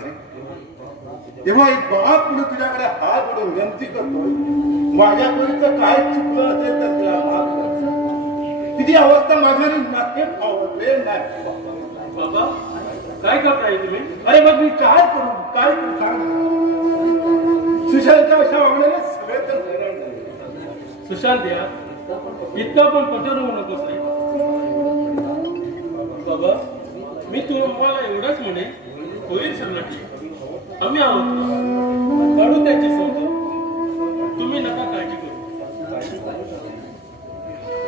तेव्हा एक बाप पुढे तुझ्याकडे हात जोडून विनंती करतोय, माझ्या पोरीचं काय चुकलं असेल तर तिला माफ कर. तिची अवस्था माझ्याने नाते आवडले नाही. बाबा काय करताय तुम्ही? अरे मग मी काय करू सांग. सुशांतच्या अशा वागण्याने सगळे तर हैराण झाले. सुशांत या इतकं पण कठोर होऊ नकोस नाही. बाबा मी तुम्हाला एवढंच म्हणे, होईल सगळं. आम्ही आहोत, काढू त्याची समजून. तुम्ही नका काळजी करू.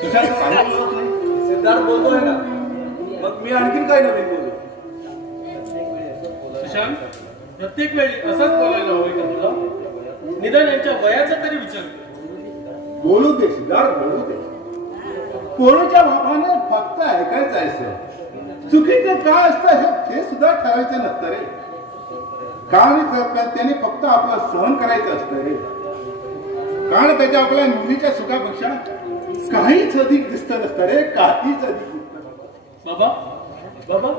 सुशांत काही बोलत नाही. सिद्धार्थ बोलतोय ना, मग मी आणखीन काय नवीन बोलू? सुशांत, प्रत्येक वेळी असंच बोलायला हवंय का तुला? निदान यांच्या वयाचा तरी विचार कर. बोलू दे सिद्धार्थ, बोलू दे. पोरीच्या बापाने फक्त ऐकायचं आहे. चुकीचं काय असतं हे सुद्धा ठरायचं नसतं रे. कारण त्याने फक्त आपलं सहन करायचं असतं रे. कारण त्याच्या आपल्या मुलीच्या सुखापेक्षा काहीच अधिक दिसतं नसतं रे, काहीच अधिक दिसतं. बाबा बाबा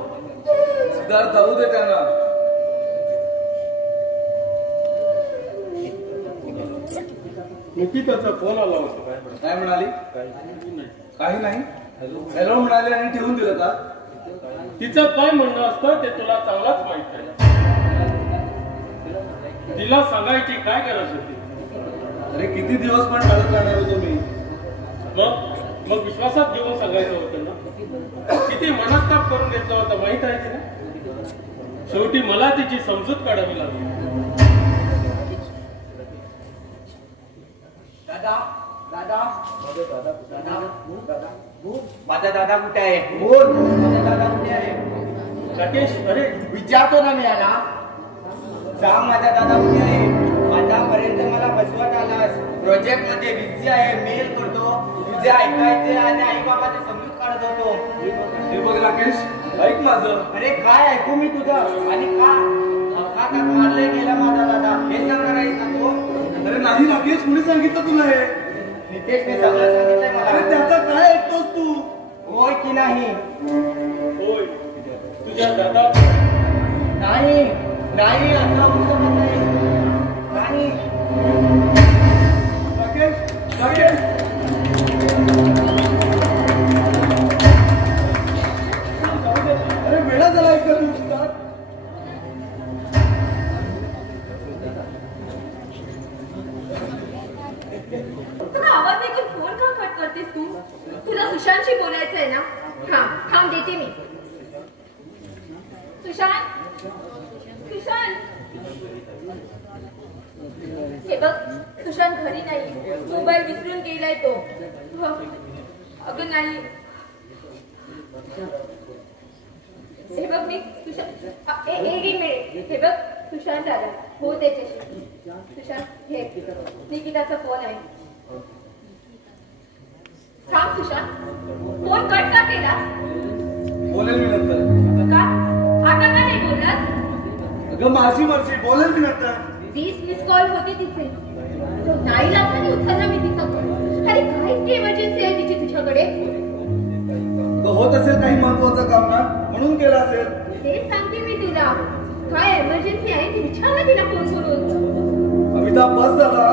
सिद्धार्थ जाऊ दे त्यांना. निकिताचा फोन आला होता. काय म्हणाली? काही नाही. हॅलो म्हणाले आणि ठेवून दिलं का? तिचं काय म्हणणं असतं ते तुला चांगलाच माहित आहे. तिला सांगायची काय गरज होती? अरे किती दिवस पण मदत करणार होतो मी. मग विश्वासात घेऊन सांगायचं होतं ना. किती मनस्ताप करून घेतला होता माहित आहे की ना. शेवटी मला तिची समजूत काढावी लागली. दादा दादा माझा दादा कुठे आहे? बोल. माझा दादा कुठे आहे? राकेश, अरे विचारतो ना मी याला. जा माझा दादा कुठे आहे? आतापर्यंत मला बसवत आलास. प्रोजेक्ट मध्ये बिझी आहे, मेल करतो, तुझे ऐकायचे आणि आई बाबाचे समजूत काढत होतो. हे बघ राकेश, ऐक माझं. अरे काय ऐकू मी तुझं? आणि का अपघातात मारले गेला माझा दादा हे सांगणार आहेस ना तू? अरे नाही राकेश, कुणी सांगितलं तुला हे? नितेशने सगळं सांगितलंय अरे मला. त्याचा काय ऐकतोस तू? होय की नाही? होय, तुझ्या दादा नाही नाही असं होऊ शकत नाही. नाही राकेश राकेश अरे वेळा झाला ऐका तू सुद्धा. तुला आवाज ऐकून फोन का कट करतेस तू? तुला सुशांतशी बोलायचं आहे ना? हा थांब, देते मी. सुशांत सुशांत हे बघ सुशांत घरी नाही, मोबाईल विसरून गेलाय तो. अगं नाही, हे बघ मी सुशांत एक मिनिट, हे बघ सुशांत आला, हो त्याच्याशी. सुशांत हे निकिताचा फोन आहे. सांग सुशांत, फोन कट का केला? बोलेल मी नंतर. का आता का नाही बोललास? अगं माझी मर्जी, बोलेल मी नंतर. 20 मिस कॉल होते तिचे, तो नाही लागला नाही उचलला मी तिचा कॉल. अरे काय इमर्जन्सी आहे तिची तुझ्याकडे? होत असेल काही महत्वाचं काम ना, म्हणून केलं असेल. तेच सांगते मी तुला, काय इमर्जन्सी आहे ती विचारला तिला फोन करून. अमिताभ बस झाला,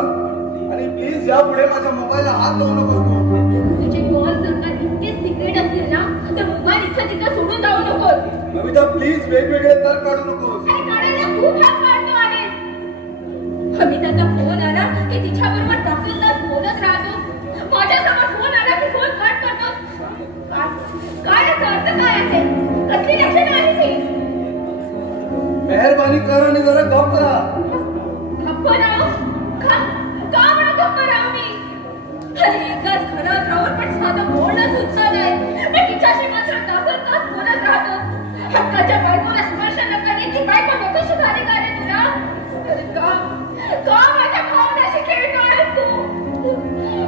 आणि प्लीज यापुढे माझ्या मोबाईलला हात लावू नकोस. तुझे कॉल जर का इतके सिक्रेट असतील ना तर मोबाईल इथं तिथं सोडून जाऊ नकोस. अमिताभ प्लीज वेगवेगळे तर काढू नकोस. अरे काढायला तू भाग पाडतो आहेस. अमिताचा फोन आला की तिच्याबरोबर तासन तास बोलत राहतोस. माझ्यासमोर फोन आला की फोन कट करतोस. काय याचा अर्थ काय असेल? कसली लक्षणं आहे ती? मेहरबानी कर आणि जरा गप्प राहा. गप्प राहू? का म्हणून गप्प राहू मी? अरे एकाच घरात राहून पण साधं बोलणं सुद्धा नाही, पण तिच्याशी मात्र तासन तास बोलत राहतोस. हक्काच्या बायकोला स्पर्श न करणे ती बायको नकोशी झाली का रे तुला? अरे का माझ्या भावनाशी खेळतो आहेस तू?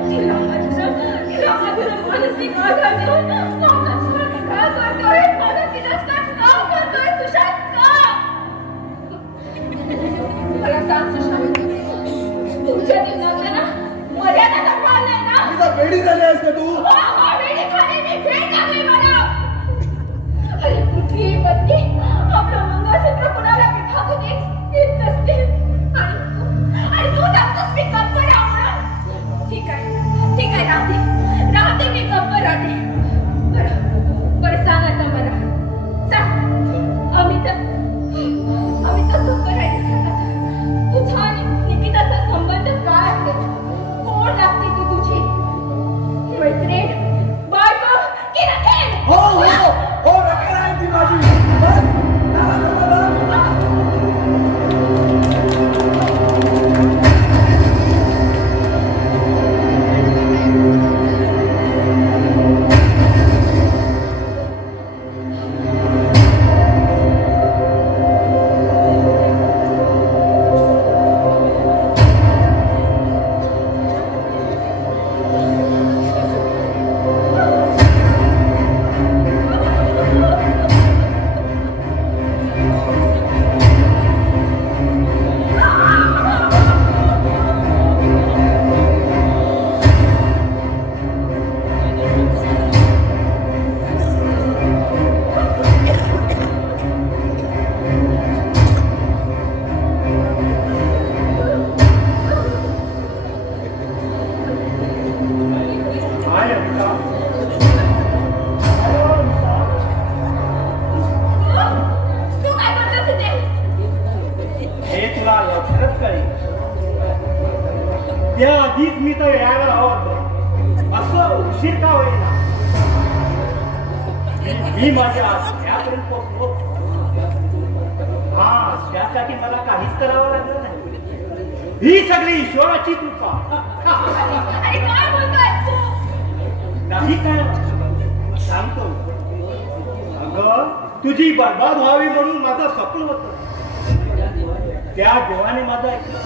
तिला माझं मानसिक आधार देऊन का करतोय? मला तिरस्कार का करतोय सुशांत? का? मला सांग सुशांत, तुमच्या दिवसाचं ना मर्यादा दाखवायला ना? अमिताभ वेडी झाली आहेस का तू? वेडी झाली मी, भेट झाली मला. अरे कुठलीही पत्नी आपलं मंगळसूत्र कुणाला विभागू देत नसते. आणि तू सांगतोस मी गप्प राहू म्हणून? ठीक आहे राहते मी गप्प राहते. बरं सांग आता मला, सांग अमिताभ गप्प राहायचं सांग. तुझा आणि निकिताचा संबंध काय आहे? कोण लागते ती तुझी? मैत्रीण, बायको की रखेल? हो रखेल आहे ती माझी. त्याआधीच मी तर यायला हवं होतं, असं उशीर का होईना? मी माझ्या यापर्यंत पोहोचलो. त्यासाठी मला काहीच करावं लागलं नाही. ही सगळी ईश्वराची कृपा. नाही काय सांगतो, अगं तुझी बरबाद व्हावी म्हणून माझं स्वप्न होतं. त्या देवाने माझं ऐकलं,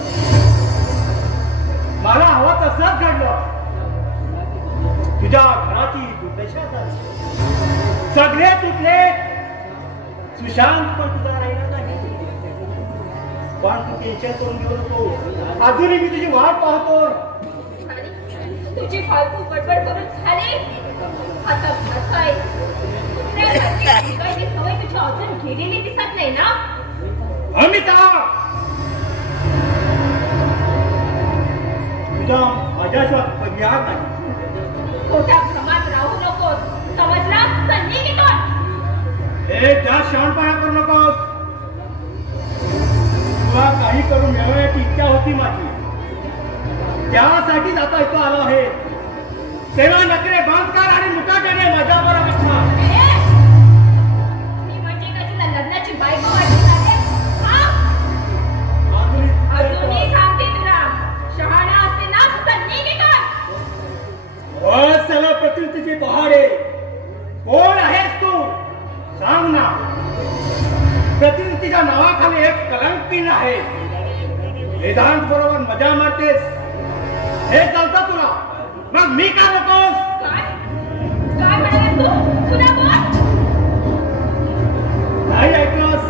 मला हवा तसंच घडलं. तुझ्या घराची दुर्दशा झाली, सगळे तुटले. सुशांत पण तुझा राहिला नाही. पण तू टेन्शन करून घेऊ नको, अजूनही मी तुझी वाट पाहतोय. तुझी फालतू बडबड करून झाली. आता सवय तुझ्या अजून गेलेली दिसत नाही ना? अमिताभ, तुझा माझ्याशिवाय पर्याय नाही. खोट्या भ्रमात राहू नकोस, समजला? संधी घेतो. जास्त शहाणपणा करू नकोस. तुला काही करून मिळवण्याची इच्छा होती माझी, त्यासाठीच आता इथं आलो आहे. तेव्हा नकरे बंद कर आणि मुकाट्याने माझ्या बरोबर मी म्हणजे काय तुला लग्नाची बायको वाटली आहे? अजूनही सांगते प्रतिनिधीच्या नावाखाली एक कलंकीन आहे. वेदांत बरोबर मजा मारतेस हे चालतं तुला, मग मी का नकोस? काय म्हणालास तू? पुन्हा बोल. नाही ऐकलंस?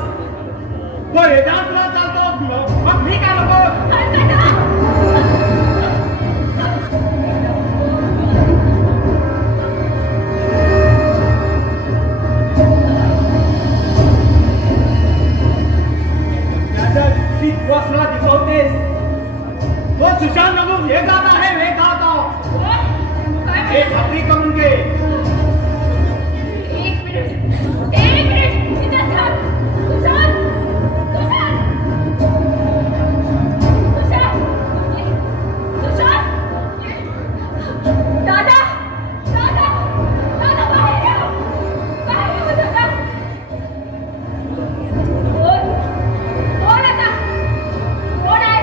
तो वेदांतला चालतो, मग मी का नकोस? वसला दिसवतेस तो सुशांत म्हणून हे गात आहे, हे गात हे खात्री करून घे. एक मिनिट इथं थांब. सुशांत दादा दादा दादा बाहेर या, बाहेर येऊ दादा. कोण आता? कोण आहे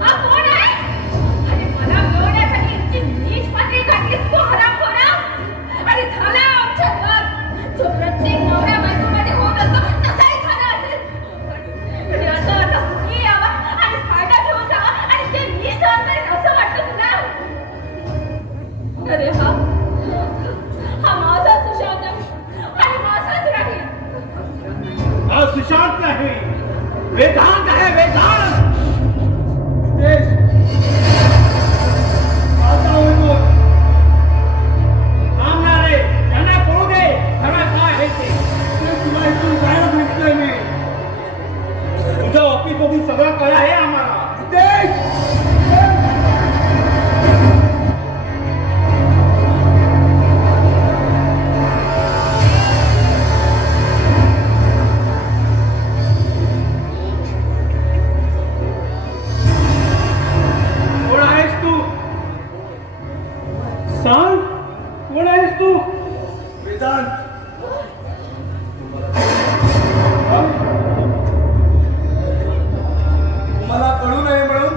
हा कोण आहे? अरे मला मिळवण्यासाठी इतकी नीच पातळी घातलीस तू हरामखोरा. आणि झाला आमच्या घरात जो प्रत्येक नवऱ्या बायकोमध्ये होत असतो तसाही झाला असेल. म्हणजे आता मी यावा आणि फायदा घेऊन जावा आणि ते मी सहन करेन असं वाटतं तुला? अरे हा माझा सुशांत आणि माझाच राहील. हा सुशांत नाही, वेदांत आहे, वेदांत. आता होईल थांबणारे त्यांना पळू दे. खरं काय आहे ते तुला इथून जायला सांगितलंय मी. तुझ्या ऑफिस मधून सगळं कळ आहे आम्हाला. कोण आहेस तू? सांग, कोण आहेस तू? वेदांत, तुम्हाला कळू नये म्हणून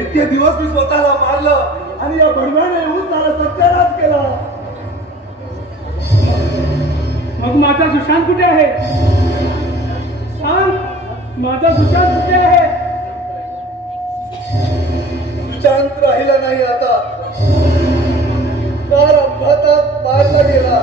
इतके दिवस मी स्वतःला मारलं आणि या बडव्याने येऊन त्याला सत्यानाश केला. मग माझा सुशांत कुठे आहे? सांग, माझा सुशांत कुठे आहे? शांत राहिला नाही आता. कार अपघातात मारला गेला.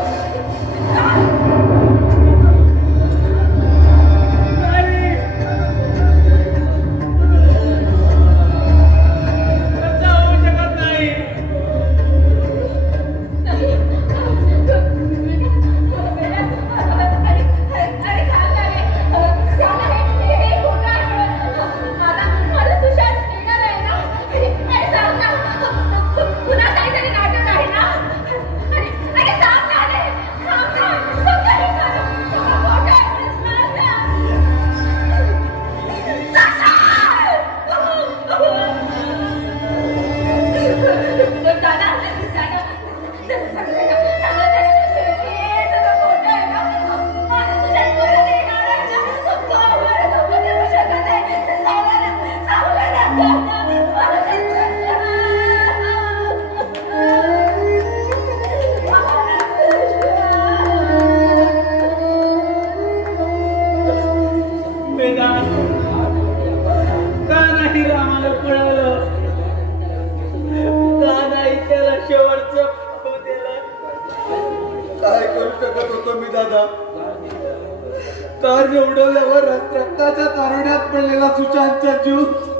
कार उडवल्यावर रक्ताच्या तारुण्यात पडलेला सुशांतचा जीव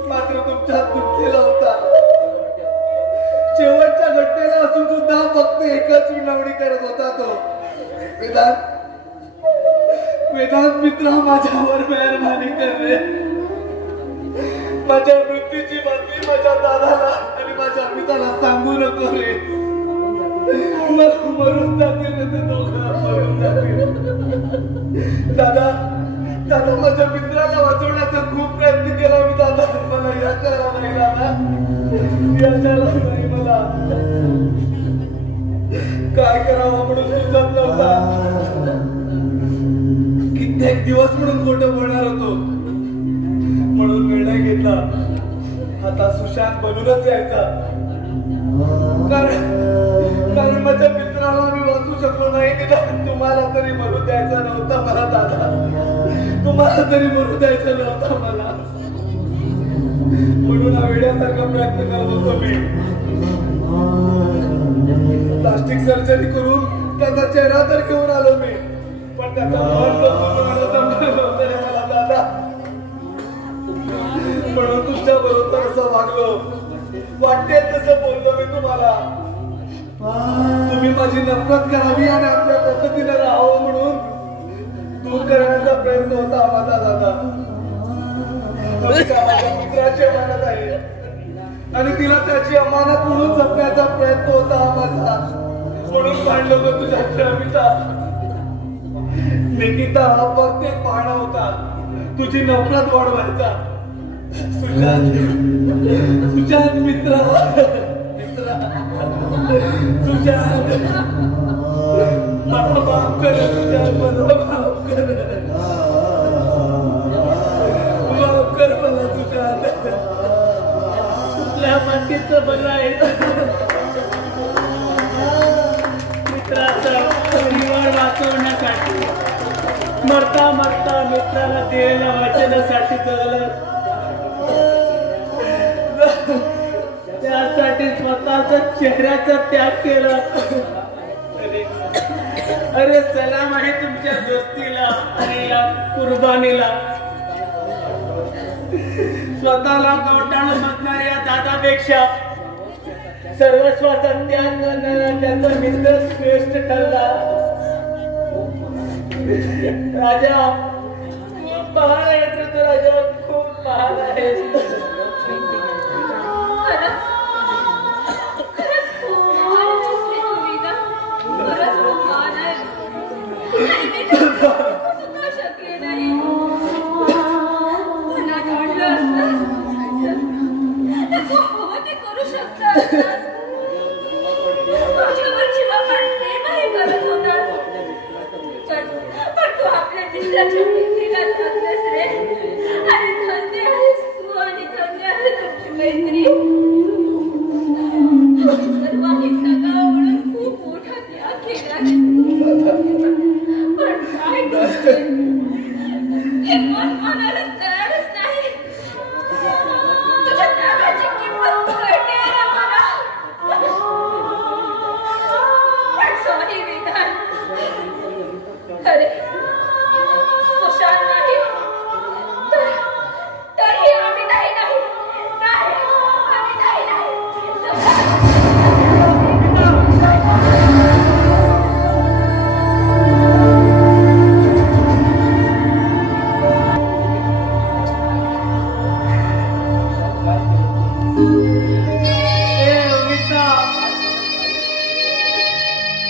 मात्र तुमच्या गुंतलेला होता. शेवटच्या घटनेला असून सुद्धा फक्त एकच विनवणी करत होता तो. वेदांत मित्र, माझ्यावर मेहरबानी कर रे. माझ्या मृत्यूची बातमी माझ्या दादाला आणि माझ्या मित्राला सांगू नको रे. मग मरून जातील ते दोघं, मरून जातील. दादा दादा माझ्या मित्राला वाचवण्याचा खूप प्रयत्न केला मी. दादा मला यश आला नाही. दादा यश आला नाही मला. काय करावं म्हणून सुचत नव्हता. कित्येक दिवस म्हणून खोटं बोलणार होतो म्हणून निर्णय घेतला आता सुशांत बनूनच यायचा. कारण माझ्या मित्राला मी वाचू शकलो नाही. तुम्हाला तरी बनू द्यायचा नव्हता मला दादा. तुम्हाला तरी मरू द्यायचं नव्हतं मला, म्हणून हा वेड्यासारखा प्रयत्न करत होतो मी. प्लास्टिक सर्जरी करून त्याचा चेहरा तर घेऊन आलो मी, पण त्याचा जमलं नव्हतं रे मला दादा. म्हणून तुमच्या बरोबर असं वागलो, वाटते तसं बोललो मी तुम्हाला. तुम्ही माझी नफरत करावी आणि आपल्या पद्धतीने राहावं म्हणून दूर करण्याचा प्रयत्न होता माझा दादा. मित्राची अमानत आहे आणि तिला त्याची अमानत म्हणून जपण्याचा प्रयत्न होता माझा, म्हणून पाडलो ग तुझ्या अमिता. निकिता हा फक्त एक पाहणा होता तुझी नफरत वाढवायचा. सुजान मित्र सुजान मला माफ कर, सुजान मला माफ कर, माफ कर मला सुजान. तुझ्या मातीचं बरं आहे. मित्राचा परिवार वाचवण्यासाठी मरता मरता मित्राला दिलेल्या वचनासाठी जगलं, त्यासाठी स्वतःचा चेहऱ्याचा त्याग केला. अरे सलाम आहे तुमच्या दोस्तीला आणि या कुर्बानीला. स्वतःला गवटाळून बघणाऱ्या या दादापेक्षा सर्वस्वाचा त्याग करणारा त्याचा मित्र श्रेष्ठ ठरला. राजा खूप महान आहे राजा, खूप महान आहे. शक्य नाही. मनात आणलं ते करू शकतात. माझ्यावर जीवापाड प्रेमही करत होता, पण तू आपल्या मित्राच्या मैत्रीला धरलंस रे. आणि धन्य आहेस तू आणि धन्य आहे तुमची मैत्री. सर्वांनी सगळं म्हणून खूप मोठा त्याग केला, पण काय हे मन मानायला तयारच नाही. तुझ्या त्यागाची किंमत कळते रे मला. पण सॉरी विधान, अरे सुशांत नाही तरी आम्ही नाही आम्ही नाही.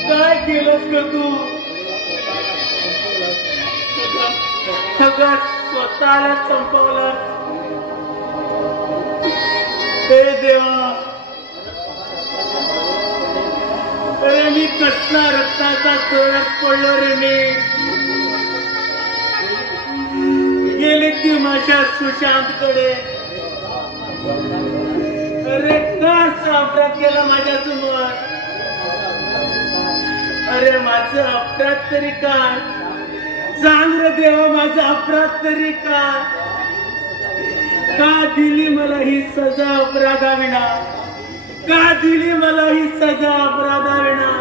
काय केलंस ग तू? सगळं स्वतःला संपवलं. हे देवा, अरे मी कसला रक्ताचा चोरात पडलो रे मी. गेले की माझ्या सुशांतकडे. अरे का अपराध केला माझ्या समोर? अरे माझं अपराध तरी काय? सांग रे देवा, माझा अपराध तरी काय? का दिली मला ही सजा अपराधाविना? का दिली मला ही सजा अपराधाविना?